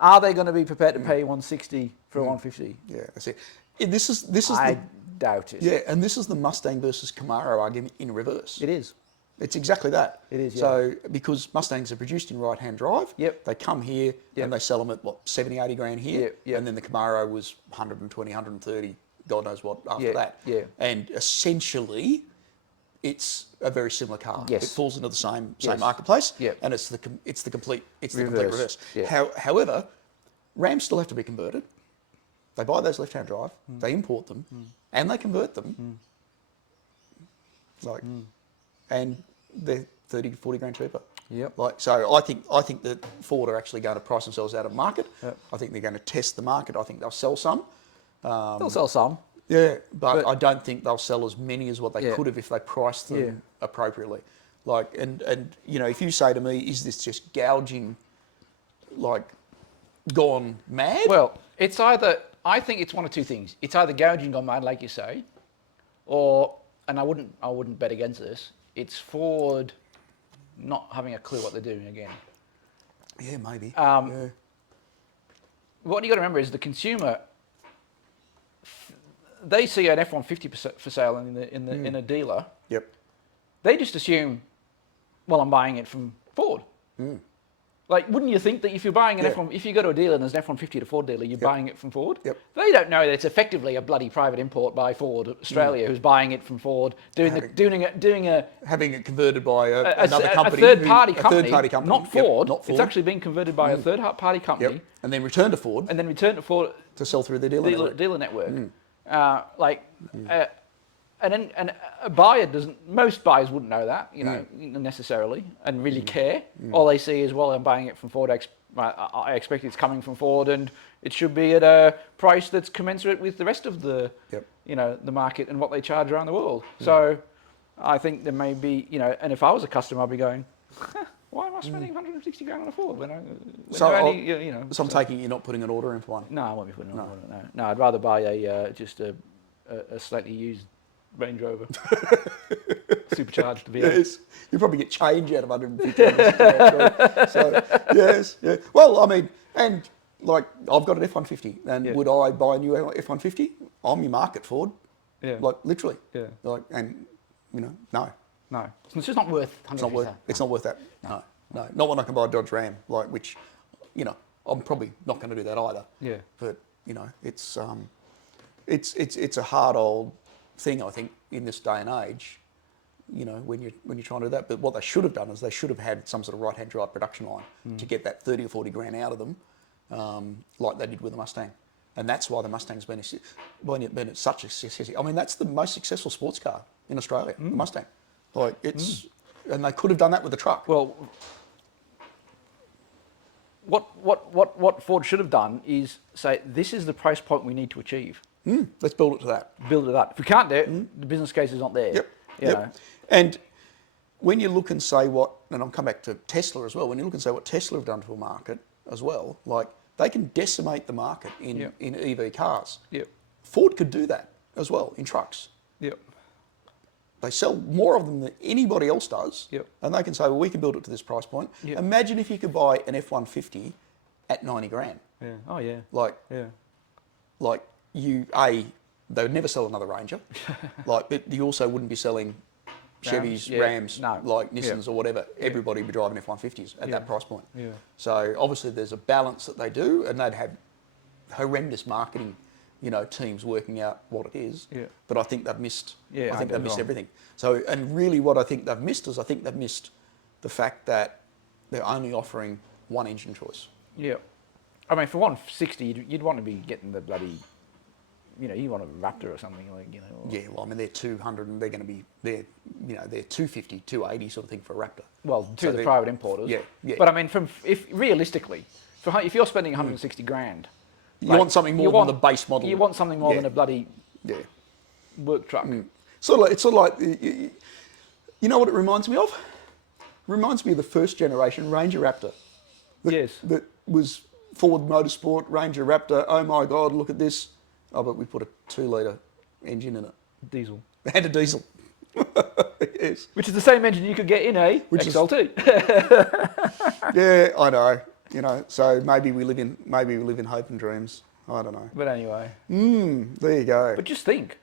Are they going to be prepared to pay 160 for a 150? Yeah, that's it. This is I doubt it. Yeah, and this is the Mustang versus Camaro argument in reverse. It is. It's exactly that. It is, yeah. So, because Mustangs are produced in right-hand drive, Yep. they come here and they sell them at, 70, 80 grand here, Yep. and then the Camaro was 120, 130, God knows what after that. Yeah. And essentially, it's a very similar car. Yes. It falls into the same Yes. marketplace, Yep. and it's the complete Reverse. reverse. Yeah. However, Rams still have to be converted. They buy those left-hand drive, they import them, and they convert them. And they're 30 to 40 grand cheaper. Yep. So I think that Ford are actually going to price themselves out of market. Yep. I think they're going to test the market. I think they'll sell some. They'll sell some. Yeah, but I don't think they'll sell as many as what they Yeah. could have if they priced them Yeah. appropriately. And if you say to me, is this just gouging, gone mad? Well, it's either, I think it's one of two things. It's either gouging gone mad, like you say, or, and I wouldn't bet against this, it's Ford not having a clue what they're doing again. Yeah, maybe. What you got to remember is the consumer, they see an F150 for sale in a dealer, Yep. they just assume, well, I'm buying it from Ford. Like, wouldn't you think that if you're buying an F1, if you go to a dealer and there's an F150 at a Ford dealer, you're buying it from Ford? Yep. They don't know that it's effectively a bloody private import by Ford Australia, who's buying it from Ford, doing a having it converted by another company, a third party company, not Yep, Ford. not Ford. It's actually being converted by a third party company, Yep. And then returned to Ford, and then returned to Ford to sell through their dealer network. And a buyer doesn't. Most buyers wouldn't know that, necessarily, and really care. All they see is, well, I'm buying it from Ford. I expect it's coming from Ford, and it should be at a price that's commensurate with the rest of the, the market and what they charge around the world. So, I think there may be, and if I was a customer, I'd be going, why am I spending 160 grand on a Ford So I'm taking you're not putting an order in for one. No, I won't be putting an order. No, I'd rather buy just a slightly used Range Rover, supercharged to be honest. Yes, you probably get change out of 150. So yes, yeah. Well, I mean, and like I've got an F150, and would I buy a new F150? I'm your market, Ford. Yeah. Like literally. Yeah. Like, and no. No, it's just not worth. It's not worth. It's not worth that. No. Not when I can buy a Dodge Ram, like which, I'm probably not going to do that either. Yeah. But it's a hard old thing, I think, in this day and age, when you're trying to do that. But what they should have done is they should have had some sort of right-hand drive production line to get that 30 or 40 grand out of them, like they did with the Mustang. And that's why the Mustang's been such a success. I mean, that's the most successful sports car in Australia, the Mustang. Like and they could have done that with the truck. Well, what Ford should have done is say, this is the price point we need to achieve. Let's build it to that. Build it up. If we can't do it, the business case is not there. Yep. You know. And when you look and say and I'll come back to Tesla as well, when you look and say what Tesla have done to a market as well, like they can decimate the market in EV cars. Yep. Ford could do that as well in trucks. Yep. They sell more of them than anybody else does. Yep. And they can say, well, we can build it to this price point. Yep. Imagine if you could buy an F-150 at 90 grand. Yeah. Oh, yeah. Like they would never sell another Ranger. But you also wouldn't be selling Chevys, Rams, like Nissans or whatever. Everybody would be driving F-150s at that price point. Yeah. So obviously there's a balance that they do, and they'd have horrendous marketing, teams working out what it is. Yeah. But I think they've missed. I think they've missed everything. So, and really, what I think they've missed is the fact that they're only offering one engine choice. Yeah. I mean, for 160, you'd want to be getting the bloody. You want a Raptor or something like, Yeah, well, I mean, they're 200 and they're going to be, they're 250, 280 sort of thing for a Raptor. Well, to the private importers. Yeah. But I mean, realistically, if you're spending 160 grand. You want something more than the base model. You want something more than a bloody work truck. It's sort of like, you know what it reminds me of? It reminds me of the first generation Ranger Raptor. That was Ford Motorsport, Ranger Raptor. Oh my God, look at this. Oh, but we put a 2-litre engine in it. Diesel. And a diesel. Yes. Which is the same engine you could get in a XLT. Yeah, I know. So maybe we live in hope and dreams. I don't know. But anyway. There you go. But just think.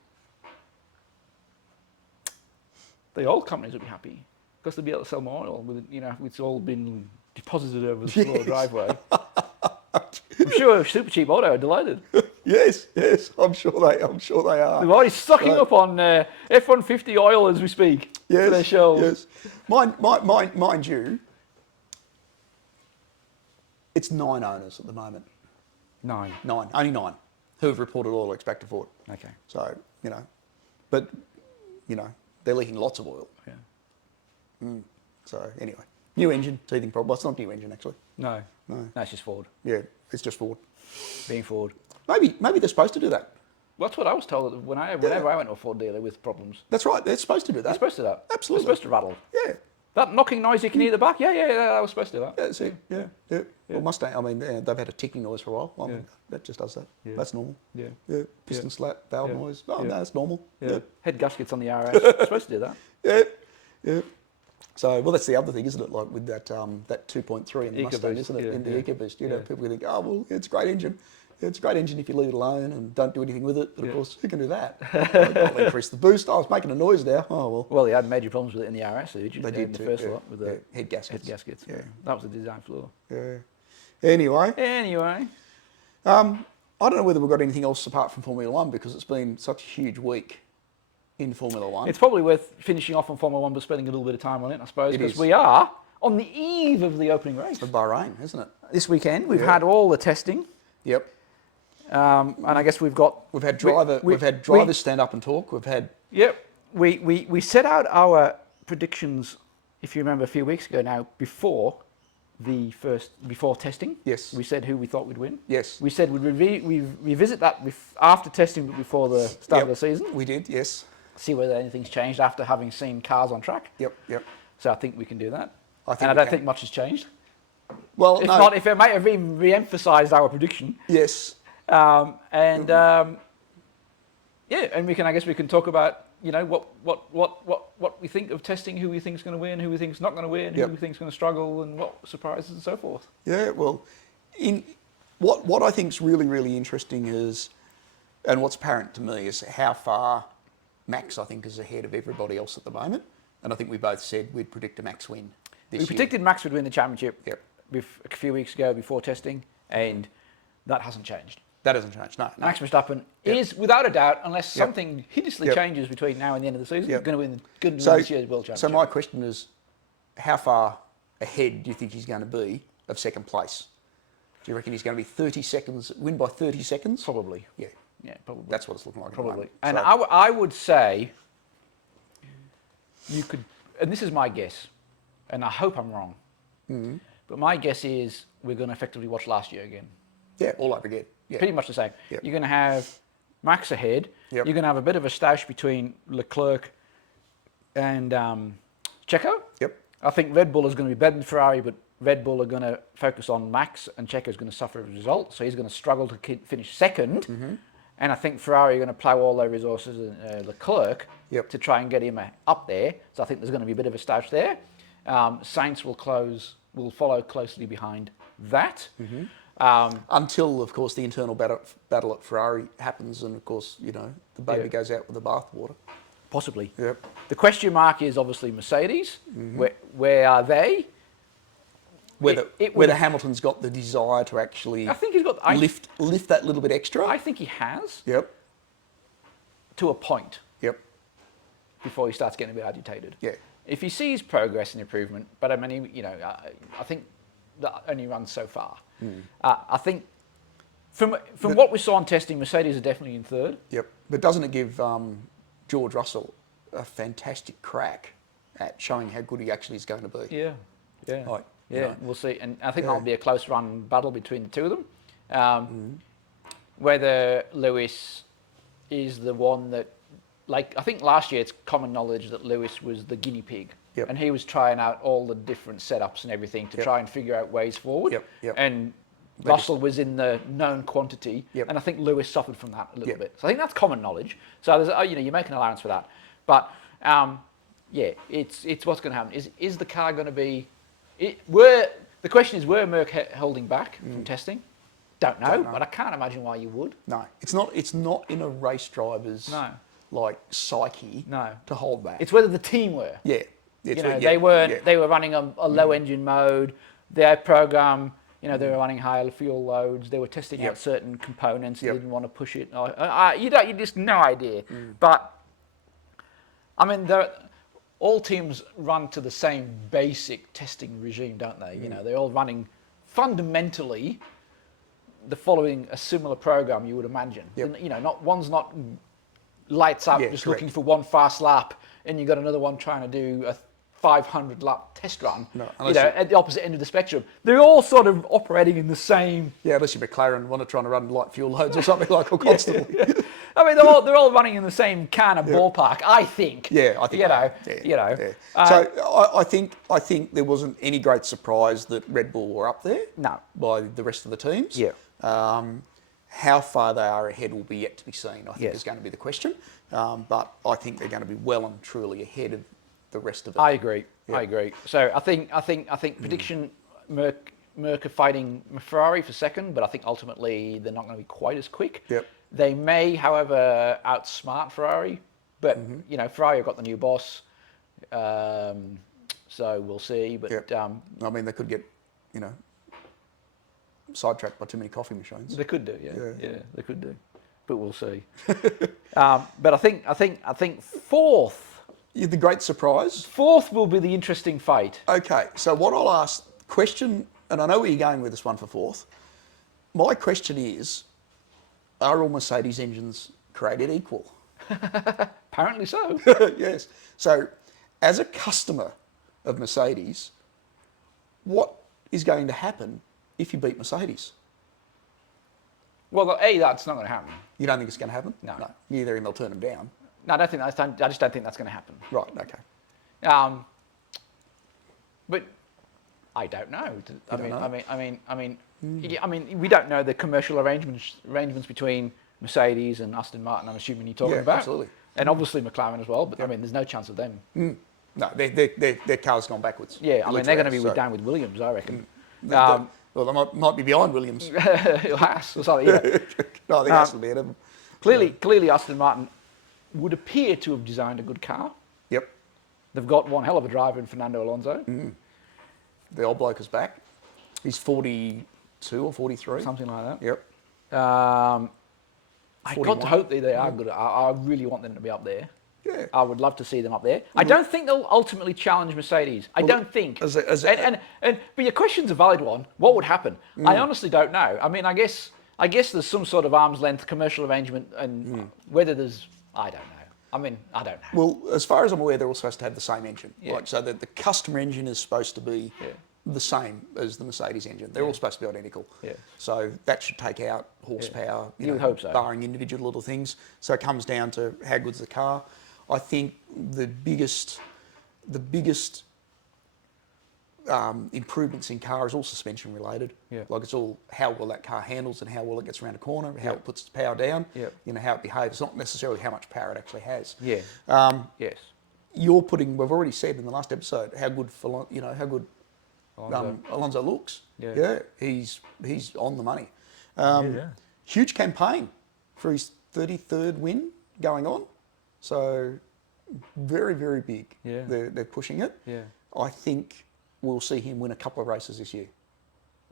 The old companies would be happy because they'd be able to sell more oil with it's all been deposited over the floor driveway. I'm sure Super Cheap Auto are delighted. Yes, I'm sure they are. They're already stocking up on F-150 oil as we speak. Yes, for their shelves. Yes. Mind you, it's 9 owners at the moment. 9. Only 9 who have reported oil leaks back to Ford. Okay. So but they're leaking lots of oil. Yeah. So anyway, new engine, teething problem. Well, it's not new engine actually. No, it's just Ford. Yeah, it's just Ford. Being Ford. Maybe they're supposed to do that. Well, that's what I was told whenever I went to a Ford dealer with problems. That's right. They're supposed to do that. They're supposed to do that. Absolutely. They're supposed to rattle. Yeah. That knocking noise you can hear at the back. Yeah. I was supposed to do that. That's it. Yeah. Well, Mustang. I mean, they've had a ticking noise for a while. I mean, that just does that. Yeah. That's normal. Yeah. Piston slap, valve noise. Oh, no, that's normal. Yeah. Head gaskets on the RS. Supposed to do that. Yeah. So, well, that's the other thing, isn't it? Like with that 2.3 in the Mustang, isn't it? In the EcoBoost, people think, oh, well, it's a great engine. It's a great engine if you leave it alone and don't do anything with it. But of course, who can do that? I'll increase the boost. I was making a noise now. Oh well. Well, they had major problems with it in the RS, did you? They did in the too, first yeah. lot with the Head gaskets. Head gaskets. Yeah. That was the design flaw. Yeah. Anyway, I don't know whether we've got anything else apart from Formula One because it's been such a huge week in Formula One. It's probably worth finishing off on Formula One, but spending a little bit of time on it, I suppose, It because is. we are on the eve of the opening race. For Bahrain, isn't it? This weekend, we've had all the testing. Yep. And I guess we've had drivers stand up and talk. We've had we set out our predictions, if you remember, a few weeks ago now before testing. Yes. We said who we thought would win. Yes. We said we'd revisit that after testing, but before the start of the season. We did. Yes. See whether anything's changed after having seen cars on track. Yep. So I think we can do that. I don't think much has changed. Well, if it might have even re-emphasised our prediction. Yes. And we can talk about what we think of testing, who we think is going to win, who we think is not going to win, who we think is going to struggle, and what surprises and so forth. Yeah, well, what I think is really, really interesting is, and what's apparent to me is how far Max, I think, is ahead of everybody else at the moment. And I think we both said we'd predict a Max win this year. We predicted Max would win the championship a few weeks ago before testing, and that hasn't changed. That hasn't changed, no. Max Verstappen is, without a doubt, unless something hideously changes between now and the end of the season, going to win this year's World Championship. So my question is, how far ahead do you think he's going to be of second place? Do you reckon he's going to be 30 seconds, win by 30 seconds? Probably. Yeah. Yeah, probably. That's what it's looking like. Probably. And I would say you could, and this is my guess, and I hope I'm wrong, but my guess is we're going to effectively watch last year again. Yeah, all over again. Yeah. Pretty much the same. Yep. You're going to have Max ahead. Yep. You're going to have a bit of a stoush between Leclerc and Checo. Yep. I think Red Bull is going to be better than Ferrari, but Red Bull are going to focus on Max, and Checo is going to suffer as a result. So he's going to struggle to finish second. And I think Ferrari are going to plough all their resources in Leclerc to try and get him up there. So I think there's going to be a bit of a stoush there. Sainz will follow closely behind that. Until, of course, the internal battle at Ferrari happens, and of course, the baby goes out with the bathwater. Possibly. Yep. The question mark is obviously Mercedes. Where are they? Whether Hamilton's got the desire to actually, I think he's got lift that little bit extra. I think he has. Yep. To a point. Yep. Before he starts getting a bit agitated. Yeah. If he sees progress and improvement, but I mean, I think that only runs so far. I think from what we saw on testing, Mercedes are definitely in third. Yep. But doesn't it give George Russell a fantastic crack at showing how good he actually is going to be? Yeah. Yeah. Like, we'll see. And I think that'll be a close run battle between the two of them. Whether Lewis is the one that, I think last year it's common knowledge that Lewis was the guinea pig. Yep. And he was trying out all the different setups and everything to try and figure out ways forward. Yep. And Russell was in the known quantity. And I think Lewis suffered from that a little bit. So I think that's common knowledge. So there's, you make an allowance for that. But it's what's going to happen. Is the car going to be? The question is, were Merck holding back from testing? Don't know, but I can't imagine why you would. No, it's not in a race driver's psyche to hold back. It's whether the team were. Yeah. They were running a low engine mode. Their program, they were running higher fuel loads. They were testing out certain components. They didn't want to push it. You just no idea. But I mean, all teams run to the same basic testing regime, don't they? They're all running fundamentally following a similar program, you would imagine. One's not lights up just looking for one fast lap, and you've got another one trying to do a 500 lap test run. No, at the opposite end of the spectrum. They're all sort of operating in the tame. Yeah, unless you're McLaren, trying to run light fuel loads or something like that constantly. I mean, they're all running in the same kind of ballpark, I think. Yeah, I think. So I think there wasn't any great surprise that Red Bull were up there. No. By the rest of the teams. Yeah. How far they are ahead will be yet to be seen. I think is going to be the question. But I think they're going to be well and truly ahead of the rest of it. I agree. So I think prediction Merck Merc are fighting Ferrari for second, but I think ultimately they're not going to be quite as quick. Yep. They may, however, outsmart Ferrari, but you know, Ferrari have got the new boss, so we'll see. But Yep. I mean, they could get, you know, sidetracked by too many coffee machines. they could do, yeah, they could do, but we'll see. But I think fourth The great surprise. will be the interesting fight. Okay, so what I'll ask, question, and I know where you're going with this one for fourth. My question is, are all Mercedes engines created equal? Apparently so. Yes. So, as a customer of Mercedes, what is going to happen if you beat Mercedes? Well, that's not going to happen. You don't think it's going to happen? No. Neither, and they'll turn them down. No, I just don't think that's going to happen. Right. Okay. But I don't know. I mean, we don't know the commercial arrangements between Mercedes and Aston Martin. I'm assuming you're talking about. Absolutely. And obviously McLaren as well. But I mean, there's no chance of them. No, their car's gone backwards. Yeah, I mean, they're going to be down with Williams, I reckon. Well, they might be behind Williams. Haas or something. Yeah. No, I think Haas will be ahead of them. Clearly, Aston Martin would appear to have designed a good car. Yep. They've got one hell of a driver in Fernando Alonso. The old bloke is back. He's 42 or 43. Something like that. Yep. I got to hope they are good. I really want them to be up there. Yeah. I would love to see them up there. I don't think they'll ultimately challenge Mercedes. I don't think. But your question's a valid one. What would happen? I honestly don't know. I mean, I guess there's some sort of arm's length commercial arrangement, and whether there's, I don't know. I mean, I don't know. Well, as far as I'm aware, they're all supposed to have the same engine. Yeah. Like, so that the customer engine is supposed to be the same as the Mercedes engine. They're all supposed to be identical. Yeah. So that should take out horsepower, You would hope so. barring individual little things. So it comes down to how good's the car. I think the biggest improvements in car is all suspension related. Yeah. Like it's all how well that car handles and how well it gets around a corner, how it puts the power down, Yep. you know, how it behaves. It's not necessarily how much power it actually has. Yeah. Yes. We've already said in the last episode how good Alonso. Alonso looks. Yeah. He's on the money. Yeah. Huge campaign for his 33rd win going on. So very, very big. Yeah. They're pushing it. Yeah. I think we'll see him win a couple of races this year.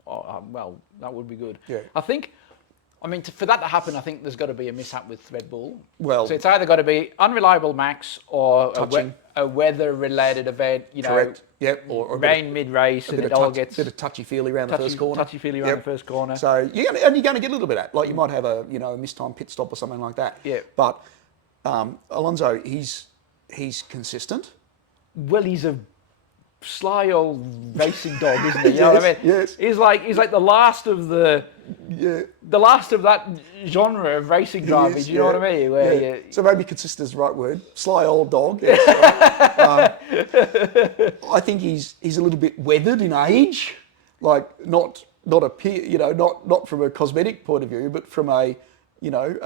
Oh, well, that would be good. Yeah. I mean, for that to happen, I think there's got to be a mishap with Red Bull. Well, so it's either got to be unreliable Max or Touching. a weather-related event. You know, correct. Yep. Or rain mid-race, and it all gets bit of touchy-feely around the first corner. touchy-feely around the first corner. So you're going to get a little bit of that. Like you might have a mistimed pit stop or something like that. Yeah. But Alonso, he's consistent. Well, he's a sly old racing dog, isn't he? You know what I mean? Yes. He's like the last of the last of that genre of racing drivers. You know what I mean? Where So maybe consistent is the right word. Sly old dog. Yes, I think he's a little bit weathered in age, like not from a cosmetic point of view, but from a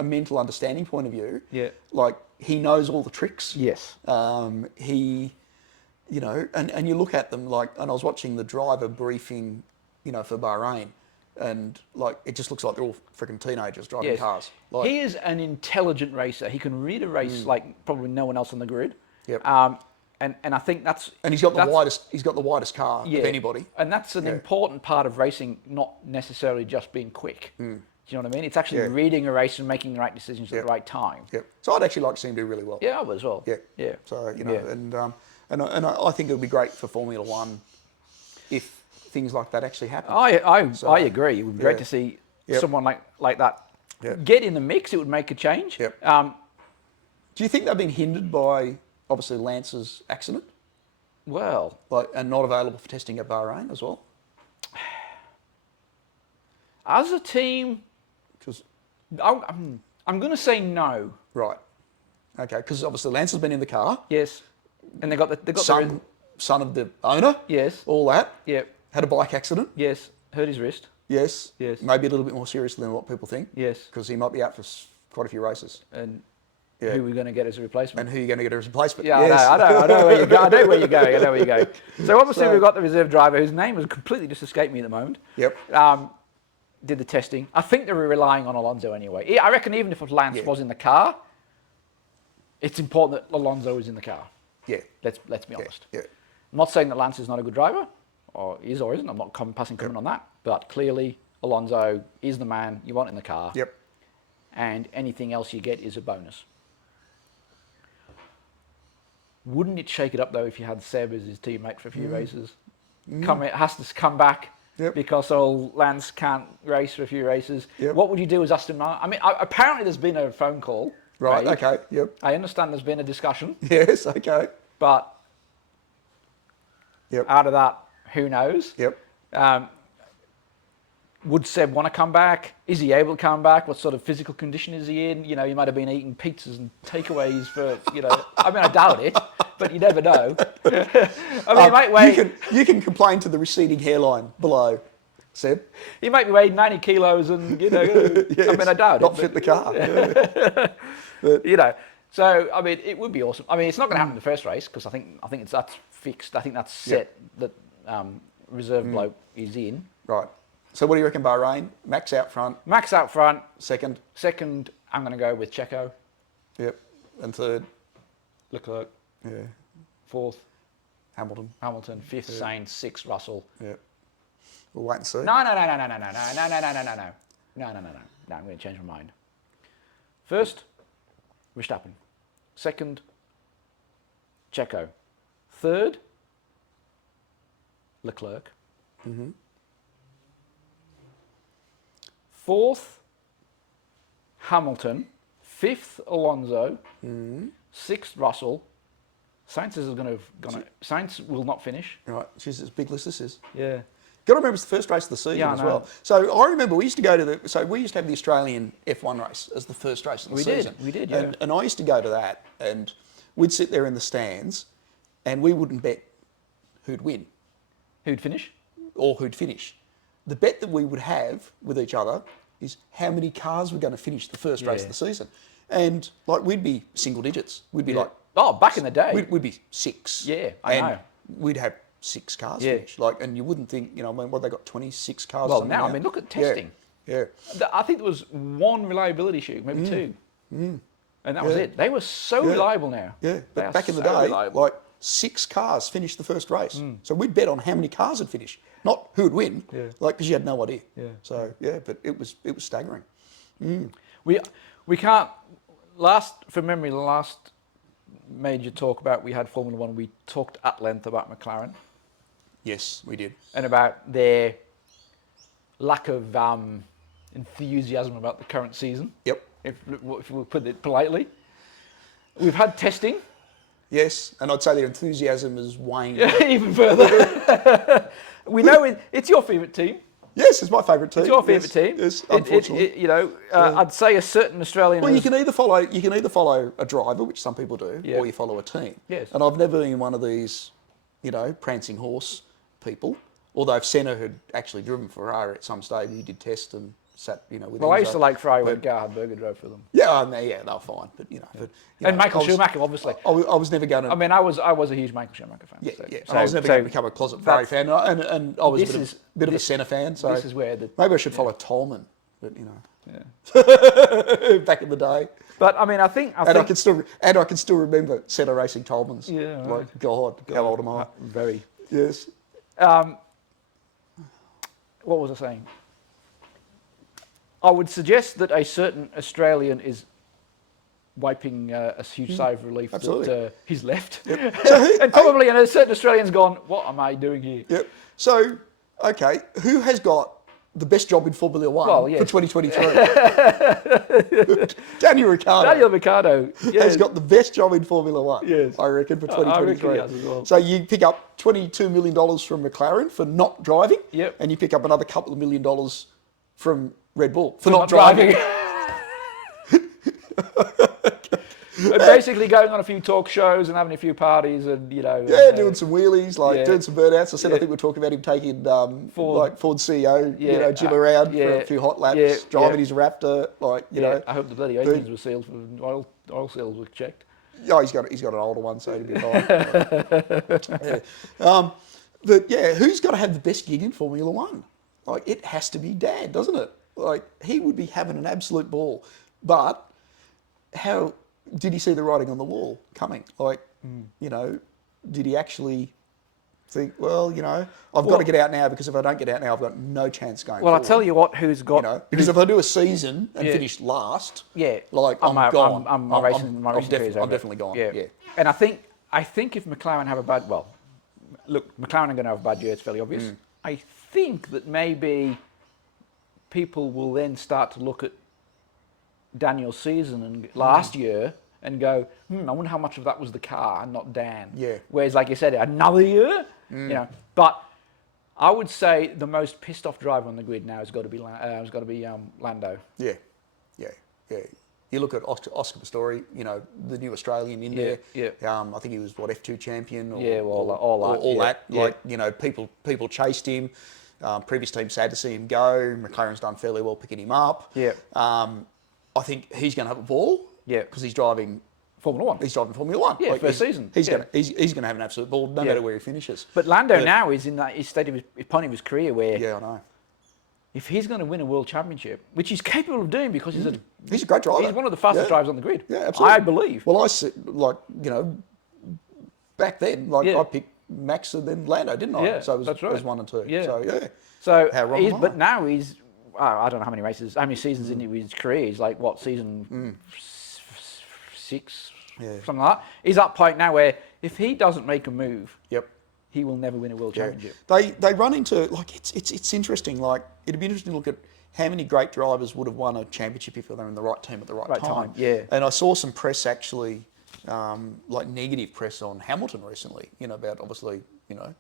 mental understanding point of view. Yeah. Like he knows all the tricks. Yes. And you look at them and I was watching the driver briefing, for Bahrain, and like it just looks like they're all freaking teenagers driving cars. Like, he is an intelligent racer. He can read a race like probably no one else on the grid. Yep. And I think that's and he's got the widest car of anybody. And that's an important part of racing, not necessarily just being quick. Do you know what I mean? It's actually reading a race and making the right decisions at the right time. Yep. So I'd actually like to see him do really well. Yeah, I would as well. Yeah. Yeah. So and I think it would be great for Formula One if things like that actually happen. I agree. It would be great to see someone like that get in the mix. It would make a change. Yep. Do you think they've been hindered by obviously Lance's accident? Well, and not available for testing at Bahrain as well? As a team, I'm going to say no. Right. Okay, because obviously Lance has been in the car. Yes. And they got son of the owner. Yes. All that. Yep. Had a bike accident. Yes. Hurt his wrist. Yes. Yes. Maybe a little bit more seriously than what people think. Yes. Because he might be out for quite a few races. And Yeah. who we're going to get as a replacement. And who you're going to get as a replacement. Yeah, yes. I know where you're going. I know where you're going. So obviously we've got the reserve driver whose name has completely just escaped me at the moment. Yep. Did the testing. I think they were relying on Alonso anyway. I reckon even if Lance was in the car, it's important that Alonso is in the car. Yeah. Let's be honest. Yeah. I'm not saying that Lance is not a good driver, or is or isn't. I'm not passing comment on that. But clearly, Alonso is the man you want in the car. Yep. And anything else you get is a bonus. Wouldn't it shake it up though if you had Seb as his teammate for a few races? Has to come back because old Lance can't race for a few races. Yep. What would you do as Aston Martin? I mean, apparently there's been a phone call. Right. made. Okay. Yep. I understand there's been a discussion. Yes. Okay. But out of that, who knows? Yep. Would Seb want to come back? Is he able to come back? What sort of physical condition is he in? You know, he might have been eating pizzas and takeaways for, I mean, I doubt it, but you never know. I mean, he might weigh... You can complain to the receding hairline below, Seb. He might be weighing 90 kilos and, yes, I mean, I doubt not it. fit the car. So, I mean, it would be awesome. I mean, it's not going to happen in the first race because I think that's fixed. I think that's set that reserve bloke is in. Right. So what do you reckon, Bahrain? Max out front. Max out front. Second. Second, I'm going to go with Checo. Yep. And third. Leclerc. Yeah. Fourth. Hamilton. Fifth, Sainz. Sixth, Russell. Yep. We'll wait and see. No. No, I'm going to change my mind. First, Verstappen. Second, Checo. Third, Leclerc. Mm-hmm. Fourth, Hamilton. Fifth, Alonso. Mm-hmm. Sixth, Russell. Sainz is Sainz will not finish. Right. Jeez, it's a big list this is. Yeah. Got to remember it's the first race of the season as well. So I remember we used to go to we used to have the Australian F1 race as the first race of the season. We did, yeah. And I used to go to that, and we'd sit there in the stands, and we wouldn't bet who'd win. Who'd finish? Or who'd finish. The bet that we would have with each other is how many cars were going to finish the first race of the season. And like we'd be single digits. We'd be like... Oh, back in the day. We'd be 6. Yeah, I know. We'd have 6 cars finish. Like, and you wouldn't think, I mean, what, they got 26 cars? Well, now, I mean, look at testing. Yeah. I think there was one reliability issue, maybe 2. And that was it. They were so reliable now. Yeah, but back in the day, like 6 cars finished the first race. So we'd bet on how many cars would finish, not who would win, like, because you had no idea. Yeah. So, but it was staggering. We can't, last major talk about, we had Formula One, we talked at length about McLaren. Yes, we did. And about their lack of enthusiasm about the current season. Yep. If we put it politely. We've had testing. Yes, and I'd say their enthusiasm is waned. Even further. We know it's your favourite team. Yes, it's my favourite team. It's your favourite team. Yes, unfortunately. I'd say a certain Australian. Well, you can either follow a driver, which some people do, or you follow a team. Yes. And I've never been one of these, prancing horse people. Although if Senna had actually driven Ferrari at some stage, he did test and sat, with. Well, I used to like Ferrari when Gerhard Berger drove for them. Yeah, they were fine, but and Michael Schumacher, obviously. I was never going to. I mean, I was a huge Michael Schumacher fan. Yeah, yeah. So I was never going to become a closet Ferrari fan, and I was a bit of a Senna fan. So this is where maybe I should follow Tolman, but back in the day. But I mean, I think I can still remember Senna racing Tolmans. Yeah, right. Like God, how old am I? Very. Yes. What was I saying? I would suggest that a certain Australian is wiping a huge sigh of relief that he's left. Yep. And probably a certain Australian's gone, what am I doing here? Yep. So, okay, who has got the best job in Formula One for 2023? Daniel Ricciardo. Has got the best job in Formula One, I reckon, for 2023. I reckon he has as well. So you pick up $22 million from McLaren for not driving, and you pick up another couple of $1 million from Red Bull for not driving. And basically going on a few talk shows and having a few parties and, doing some wheelies, doing some burnouts. I said, I think we're talking about him taking, Ford CEO, Jim around for a few hot laps, driving his Raptor, I hope the bloody engines were sealed for oil oil seals were checked. Yeah, he's got an older one, so he'd be fine. Yeah. But yeah, who's got to have the best gig in Formula One? Like, it has to be Dad, doesn't it? Like, he would be having an absolute ball. But how did he see the writing on the wall coming? Like, you know, did he actually think, well, you know, I've got to get out now, because if I don't get out now, I've got no chance going forward. Well, I'll tell you what, who's got... You know, because if I do a season and finish last, like, I'm gone. I'm definitely gone. Yeah. And I think if McLaren have a bad... Well, look, McLaren are going to have a bad year, it's fairly obvious. I think that maybe people will then start to look at Daniel's season and last year and go, I wonder how much of that was the car and not Dan. Yeah. Whereas, like you said, another year, you know. But I would say the most pissed off driver on the grid now has got to be Lando. Yeah. You look at Oscar Pistori, you know, the new Australian in there. Yeah. I think he was F2 champion. All that. Yeah. Like, you know, people chased him. Previous team sad to see him go. McLaren's done fairly well picking him up. Yeah. I think he's going to have a ball. Yeah. Because he's driving Formula One. He's driving Formula One. Yeah, first season. He's going to have an absolute ball, no matter where he finishes. But Lando now is in that state of his point of his career where, I know, if he's going to win a world championship, which he's capable of doing because he's a great driver. He's one of the fastest drivers on the grid. Yeah, absolutely. I believe. Well, I said, like, you know, back then, like, I picked Max and then Lando, didn't I? Yeah, so it was, that's right. It was 1 and 2. Yeah. So, yeah. So, how wrong am I? But now he's, I don't know how many seasons into his career. He's like, what, season 6? Yeah. Something like that. He's at point now where if he doesn't make a move, Yep. he will never win a world championship. They run into, like, it's interesting. Like, it'd be interesting to look at how many great drivers would have won a championship if they were in the right team at the right time. Yeah. And I saw some press actually, like negative press on Hamilton recently, you know, about obviously, you know,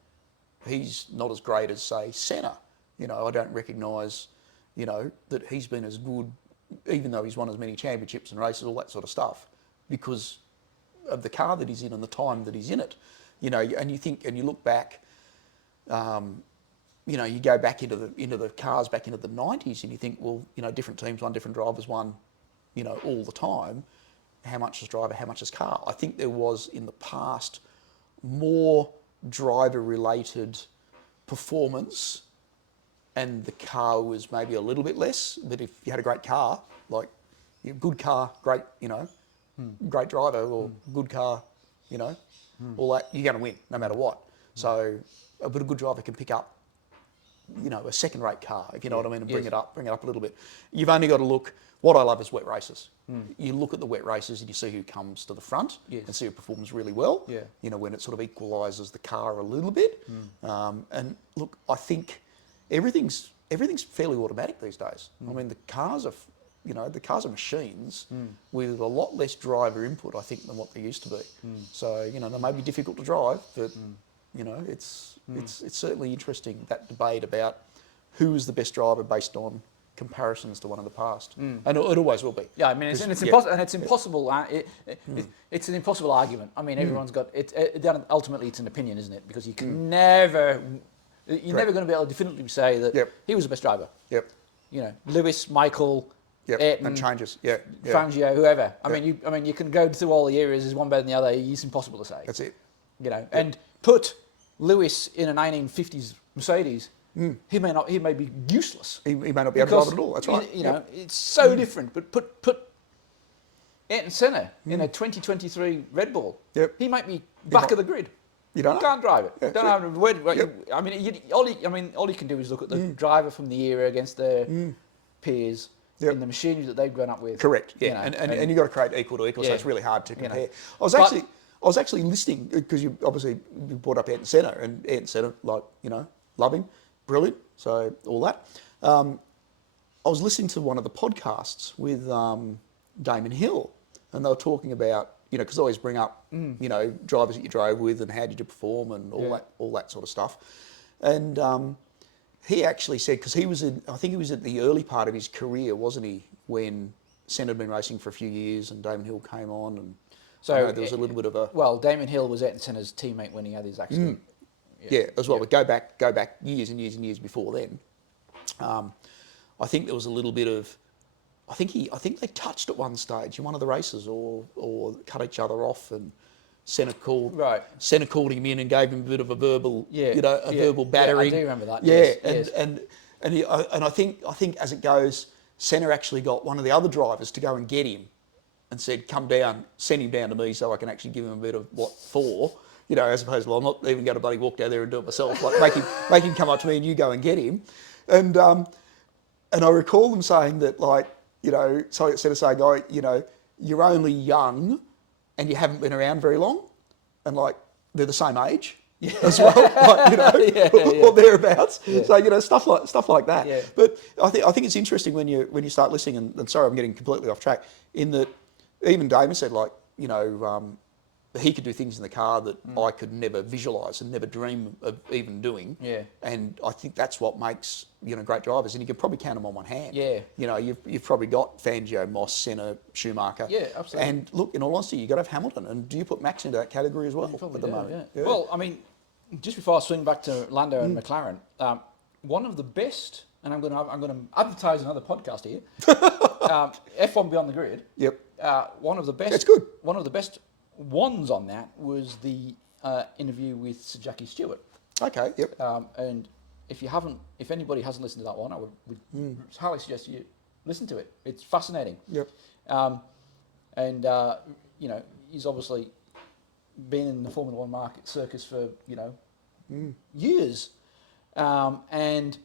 he's not as great as, say, Senna. You know, I don't recognise, you know, that he's been as good, even though he's won as many championships and races, all that sort of stuff, because of the car that he's in and the time that he's in it. You know, and you think, and you look back, you know, you go back into the cars back into the 90s and you think, well, you know, different teams won, different drivers won, you know, all the time. How much is driver, how much is car? I think there was in the past more driver-related performance and the car was maybe a little bit less. But if you had a great car, like good car, great, you know, great driver or good car, you know, all that, you're going to win no matter what. So, but a good driver can pick up, you know, a second-rate car, if you know what I mean, and bring it up a little bit. You've only got to look. What I love is wet races. You look at the wet races and you see who comes to the front and see who performs really well. Yeah. You know, when it sort of equalises the car a little bit. And look, I think everything's fairly automatic these days. I mean, the cars are, you know, the cars are machines with a lot less driver input, I think, than what they used to be. So, you know, they may be difficult to drive, but you know, it's certainly interesting, that debate about who is the best driver based on comparisons to one of the past, and it always will be. Yeah, I mean, it's impossible. It's an impossible argument. I mean, everyone's got it. Ultimately, it's an opinion, isn't it? Because you can never, you're never going to be able to definitively say that he was the best driver. Yep. You know, Lewis, Michael, Ayrton, and changes. Fangio, whoever. I mean, you can go through all the areas. Is one better than the other? It's impossible to say. That's it. You know, and put Lewis in a 1950s Mercedes. He may be useless. He may not be able to drive it at all. That's right. You know, it's so different. But put Ayrton Senna in a 2023 Red Bull. Yep. He might be back of the grid. You don't know. Can't drive it. Yeah, don't have a word. I mean, all you can do is look at the driver from the era against their peers in the machinery that they've grown up with. Correct. Yeah. You know, and you've got to create equal to equal, so it's really hard to compare. You know. I was actually listening, because you brought up Ayrton Senna, and Ayrton Senna, like, you know, love him, brilliant, so all that. I was listening to one of the podcasts with Damon Hill, and they were talking about, you know, because I always bring up, you know, drivers that you drove with and how did you perform and all that sort of stuff. And he actually said, because I think he was at the early part of his career, wasn't he, when Senna had been racing for a few years and Damon Hill came on, and so there was a little bit of a... Well, Damon Hill was Ayrton Senna's teammate when he had his accident. Yeah, as well. But go back years and years and years before then. I think there was a little bit of I think they touched at one stage in one of the races, or cut each other off, and Senna called him in and gave him a bit of a verbal, verbal battering. Yeah, I do remember that. Yeah, yes. and I think as it goes, Senna actually got one of the other drivers to go and get him, and said, "Come down, send him down to me, so I can actually give him a bit of what for." As opposed to, well, I'm not even going to bloody walk down there and do it myself. Like make him come up to me and you go and get him, and I recall them saying that, like, so instead of saying, "Oh, you're only young, and you haven't been around very long," and like they're the same age as well, like, or thereabouts. Yeah. So stuff like that. Yeah. But I think it's interesting when you start listening. And sorry, I'm getting completely off track. In that, even Damon said, like, he could do things in the car that I could never visualise and never dream of even doing. Yeah. And I think that's what makes great drivers. And you can probably count them on one hand. Yeah. You've probably got Fangio, Moss, Senna, Schumacher. Yeah, absolutely. And look, in all honesty, you've got to have Hamilton. And do you put Max into that category as well at the moment? Yeah. Well, I mean, just before I swing back to Lando and McLaren, one of the best, and I'm going to advertise another podcast here. F1 Beyond the Grid. Yep. One of the best. That's good. One of the best ones on that was the interview with Sir Jackie Stewart. Okay. Yep. And if anybody hasn't listened to that one, I would highly suggest you listen to it. It's fascinating. Yep. He's obviously been in the Formula One market circus for years, and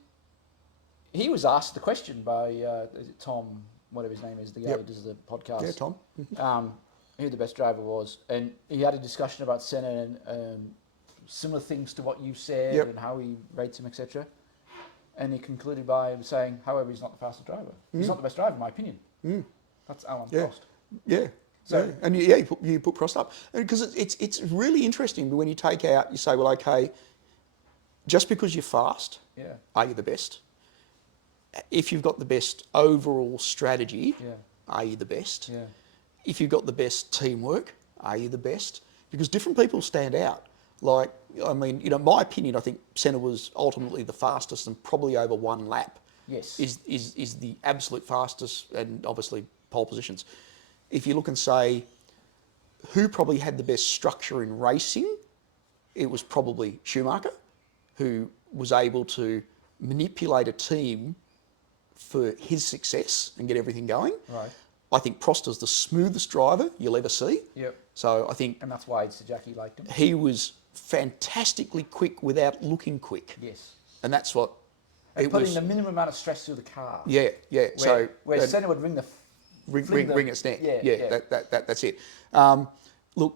he was asked the question by is it Tom, whatever his name is, the guy who does the podcast. Yeah, Tom. Who the best driver was, and he had a discussion about Senna and similar things to what you said and how he rates him, etc. And he concluded by saying, however, he's not the fastest driver. He's not the best driver, in my opinion. That's Alan Prost. Yeah. So, and you put Prost up, because it's really interesting when you take out, you say, well, okay, just because you're fast, are you the best? If you've got the best overall strategy, are you the best? Yeah. If you've got the best teamwork, are you the best? Because different people stand out. Like, I mean, my opinion, I think Senna was ultimately the fastest, and probably over one lap. Yes. Is the absolute fastest, and obviously pole positions. If you look and say, who probably had the best structure in racing, it was probably Schumacher, who was able to manipulate a team for his success and get everything going. Right. I think Prost is the smoothest driver you'll ever see. Yep. So I think... And that's why Sir Jackie liked him. He was fantastically quick without looking quick. Yes. And that's what... And putting the minimum amount of stress through the car. Yeah. Where Senna would ring its neck. Yeah. That's it. Look,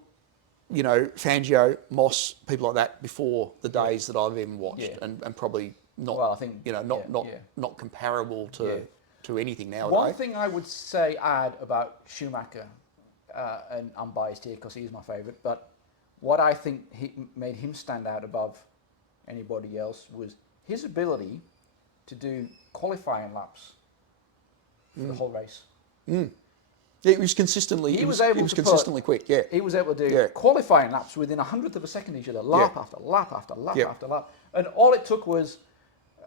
Fangio, Moss, people like that, before the days that I've even watched, and probably not. Well, I think not comparable to anything nowadays. One thing I would add about Schumacher, and I'm biased here because he's my favourite, but what I think made him stand out above anybody else was his ability to do qualifying laps for the whole race. Yeah, he was consistently quick. Yeah, he was able to do qualifying laps within 100th of a second each other, lap after lap after lap after lap, and all it took was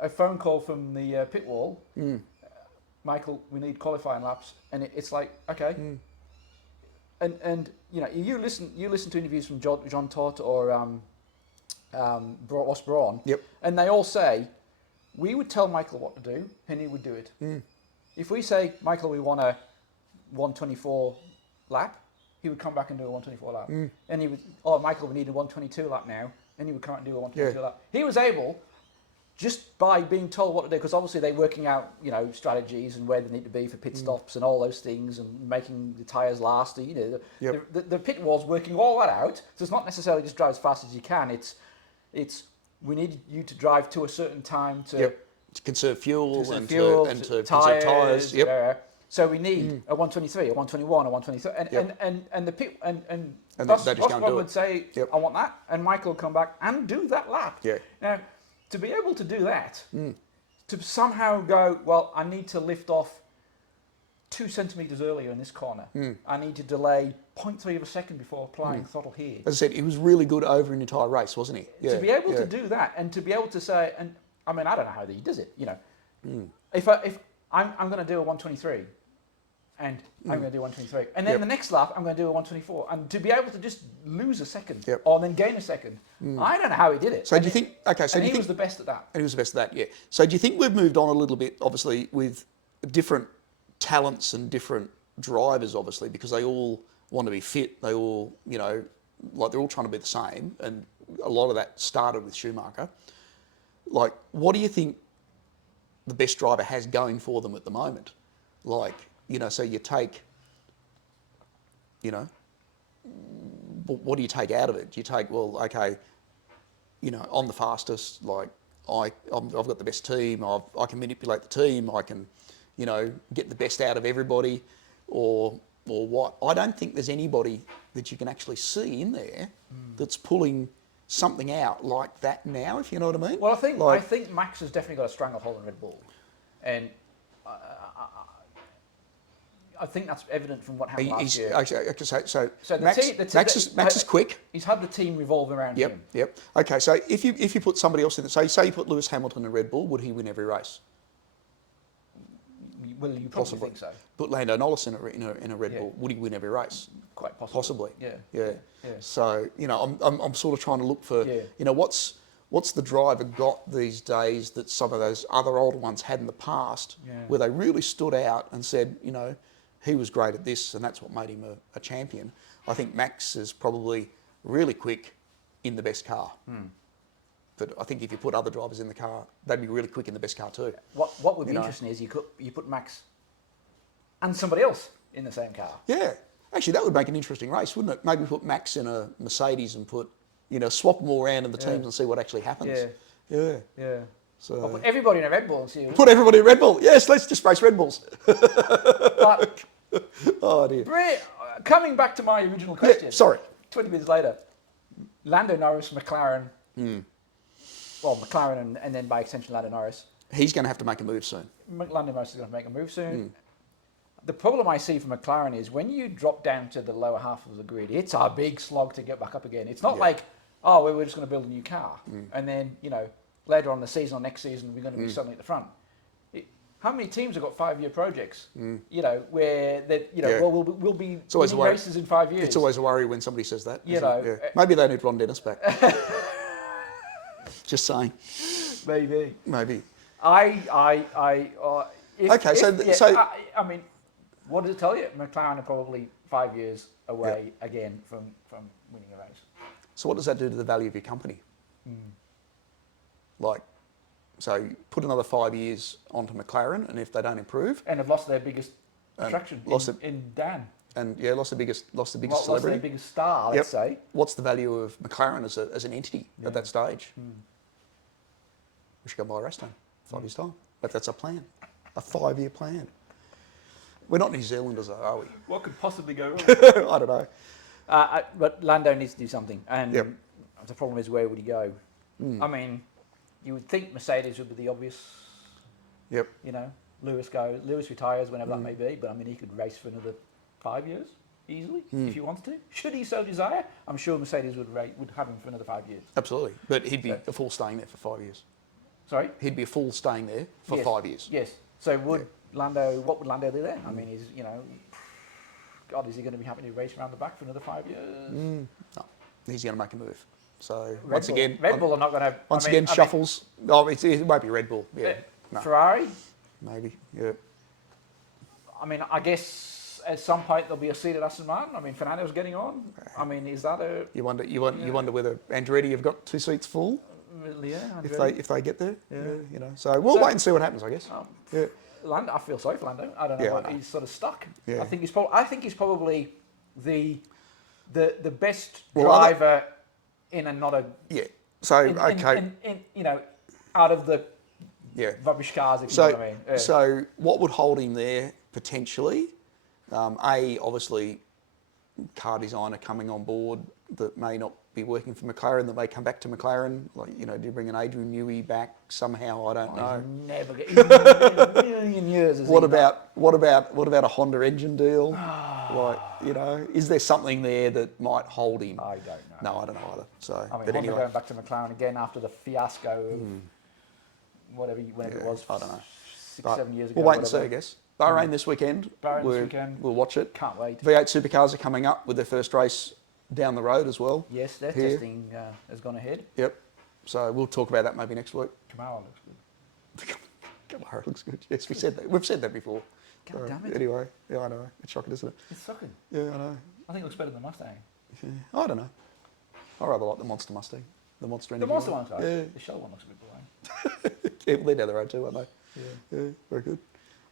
a phone call from the pit wall. Michael, we need qualifying laps, and it's like, okay. And you listen to interviews from John Todt or Ross Brawn, and they all say, we would tell Michael what to do, and he would do it. If we say, Michael, we want a 124 lap, he would come back and do a 124 lap. And he would, Michael, we need a 122 lap now, and he would come and do a 122 lap. He was able, just by being told what to do, because obviously they're working out, strategies and where they need to be for pit stops and all those things, and making the tyres last. The pit wall's working all that out. So it's not necessarily just drive as fast as you can. It's we need you to drive to a certain time to conserve fuel and to conserve tyres. So we need a 123, a 121, a 123, and the pit and Ross would say, I want that, and Michael would come back and do that lap. Now, to be able to do that, to somehow go, well, I need to lift off 2 centimetres earlier in this corner. I need to delay 0.3 of a second before applying throttle here. As I said, he was really good over an entire race, wasn't he? To be able to do that, and to be able to say, and I mean, I don't know how he does it. If I'm going to do a 123, and I'm going to do 123. And then the next lap, I'm going to do a 124. And to be able to just lose a second or then gain a second, I don't know how he did it. So do you think? Okay, so do you think he was the best at that? And he was the best at that, yeah. So do you think we've moved on a little bit, obviously, with different talents and different drivers, obviously, because they all want to be fit. They all, you know, like they're all trying to be the same, and a lot of that started with Schumacher. Like, what do you think the best driver has going for them at the moment? Like, you know, so you take, you know, what do you take out of it? Do you take, well, okay, you know, I'm the fastest, like, I've got the best team, I can manipulate the team, I can, you know, get the best out of everybody, or what? I don't think there's anybody that you can actually see in there that's pulling something out like that now, if you know what I mean. Well, I think Max has definitely got a stranglehold on Red Bull, and I think that's evident from what happened last year. So Max is quick. He's had the team revolve around him. Yep. Okay, so if you put somebody else in, say you put Lewis Hamilton in Red Bull, would he win every race? Well, you probably think so. Put Lando Norris in a Red Bull, would he win every race? Quite possibly. Yeah. So you know, I'm sort of trying to look for you know what's the driver got these days that some of those other older ones had in the past, where they really stood out and said, you know, he was great at this, and that's what made him a champion. I think Max is probably really quick in the best car. But I think if you put other drivers in the car, they'd be really quick in the best car too. What would be interesting is you put Max and somebody else in the same car. Yeah, actually that would make an interesting race, wouldn't it? Maybe put Max in a Mercedes and swap them all around in the teams and see what actually happens. Yeah. So I'll put everybody in a Red Bull and see. Put everybody in Red Bull. Yes, let's just race Red Bulls. But oh dear. Coming back to my original question. Yeah, sorry. 20 minutes later, Lando Norris, McLaren. Well, McLaren and then by extension Lando Norris. He's going to have to make a move soon. Lando Norris is going to make a move soon. The problem I see for McLaren is when you drop down to the lower half of the grid, it's a big slog to get back up again. It's not like, oh, we're just going to build a new car. And then, you know, later on in the season or next season, we're going to be suddenly at the front. How many teams have got 5-year projects? You know, where that well, we'll be winning races in 5 years. It's always a worry when somebody says that. You know, maybe they need Ron Dennis back. Just saying. Maybe. I mean, what does it tell you? McLaren are probably 5 years away again from winning a race. So what does that do to the value of your company? Like, so put another 5 years onto McLaren, and if they don't improve, and have lost their biggest attraction in Dan, and lost the biggest celebrity, lost their biggest star. Let's say. What's the value of McLaren as an entity at that stage? We should go buy a race team 5 years time. But that's a plan, a 5-year plan. We're not New Zealanders, though, are we? What could possibly go wrong? I don't know. But Lando needs to do something, and the problem is, where would he go? I mean, you would think Mercedes would be the obvious. You know, Lewis retires whenever that may be, but I mean, he could race for another 5 years easily if he wants to. Should he so desire, I'm sure Mercedes would have him for another 5 years. Absolutely, but he'd be a fool staying there for 5 years. Sorry? He'd be a fool staying there for 5 years. Yes. So what would Lando do then? I mean, God, is he going to be happy to race around the back for another 5 years? No, he's going to make a move. So Red Bull are not going to. Shuffles. It won't be Red Bull. Yeah. No. Ferrari. Maybe. Yeah. I mean, I guess at some point there'll be a seat at Aston Martin. I mean, Fernando's getting on. I mean, is that a? You wonder whether Andretti have got 2 seats full. Yeah. If they get there. Yeah. So we'll wait and see what happens, I guess. Lando, I feel sorry for Lando. I don't know. He's sort of stuck. Yeah. I think he's probably the best driver in a not a. Yeah. So okay. Out of the rubbish cars, if you know what I mean. Yeah. So what would hold him there potentially? Obviously, car designer coming on board that may not be working for McLaren, that may come back to McLaren. Like, do you bring an Adrian Newey back somehow? I don't know. Never get in a million years. What about a Honda engine deal? Is there something there that might hold him? I don't know. No, I don't know either. So, I mean, but Honda going back to McLaren again after the fiasco of whenever it was. I don't know. 6, 7 years ago. We'll wait and see, I guess. Bahrain this weekend. Bahrain this weekend. We'll watch it. Can't wait. V8 supercars are coming up with their first race down the road as well. Yes, their testing has gone ahead. Yep. So we'll talk about that maybe next week. Camaro looks good. Camaro looks good. Yes, we said that. We've said that before. God damn it. Anyway, yeah, I know. It's shocking, isn't it? It's shocking. Yeah, I know. I think it looks better than the Mustang. Yeah. I don't know. I rather like the Monster Mustang. The Monster The Energy Monster one. one's Yeah. The Shell one looks a bit boring. Yeah, well, they're down the road too, aren't they? Yeah. Yeah, very good.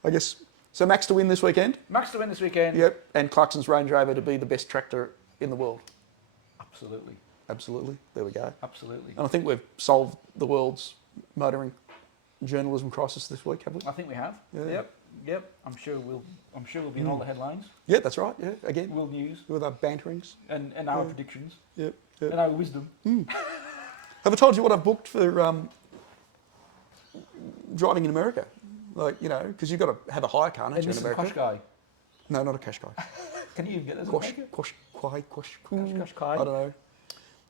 I guess, so Max to win this weekend? Max to win this weekend. Yep, and Clarkson's Range Rover to be the best tractor in the world. Absolutely. Absolutely. There we go. Absolutely. And I think we've solved the world's motoring journalism crisis this week, have we? I think we have. Yeah. Yep. I'm sure we'll be in all the headlines. Yeah, that's right. Yeah, again, World news with our banterings. and our predictions Yep. and our wisdom. Have I told you what I've booked for driving in America? Like, you know, because you've got to have a hire car, don't you, in America? Cash guy. No, not a cash guy. Can you even get those? Quash. Qashqai. I don't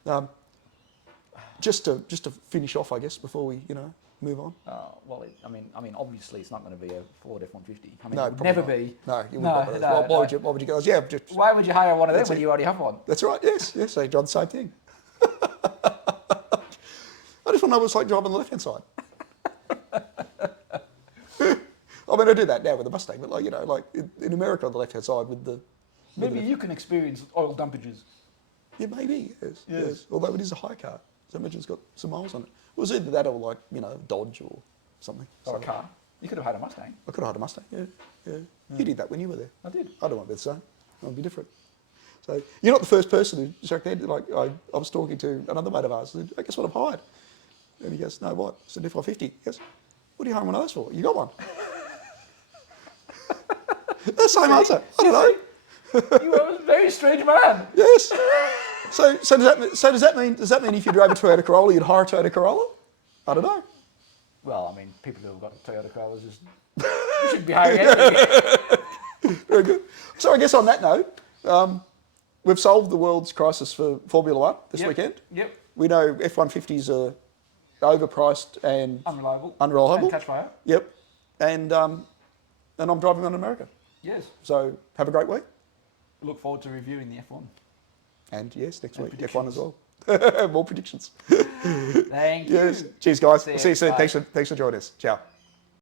know. Just to finish off, I guess, before we, move on. Well, I mean, obviously it's not going to be a Ford F150. I mean, No, it would probably never not. be. No, you No, wouldn't. no, Why would you go? Yeah, just, Why would you hire one of them That's when it. you already have one? that's right. Yes. So you drive the same thing. I just want to know what it's like driving on the left-hand side. I mean, I do that now with the Mustang, but like in America on the left-hand side with the. Maybe you can experience oil dumpages. Yeah, maybe. Yes. Yes. Although it is a high car, so I imagine it's got some miles on it. It was either that or like Dodge or something. Or a So car. You could have had a Mustang. I could have had a Mustang. Yeah. You did that when you were there. I did. I don't want to be the same. I want to be different. So you're not the first person who shook their head. Like I was talking to another mate of ours. I said, I guess what I've hired. And he goes, no, what? I said, F150. He goes, what are you hiring one of those for? You got one. The same answer. I don't know. You are a very strange man. Yes. So does that mean if you drove a Toyota Corolla, you'd hire a Toyota Corolla? I don't know. Well, I mean, people who have got Toyota Corollas just you should be hiring everything. Very good. So I guess on that note, we've solved the world's crisis for Formula One this weekend. Yep. We know F-150s are overpriced and Unreliable. And catch fire. Yep. And I'm driving on America. Yes. So have a great week. Look forward to reviewing the F1. And yes, next week predictions. F1 as well. More predictions. Thank you. Yes. Cheers, guys. See We'll see you soon. Bye. Thanks for joining us. Ciao.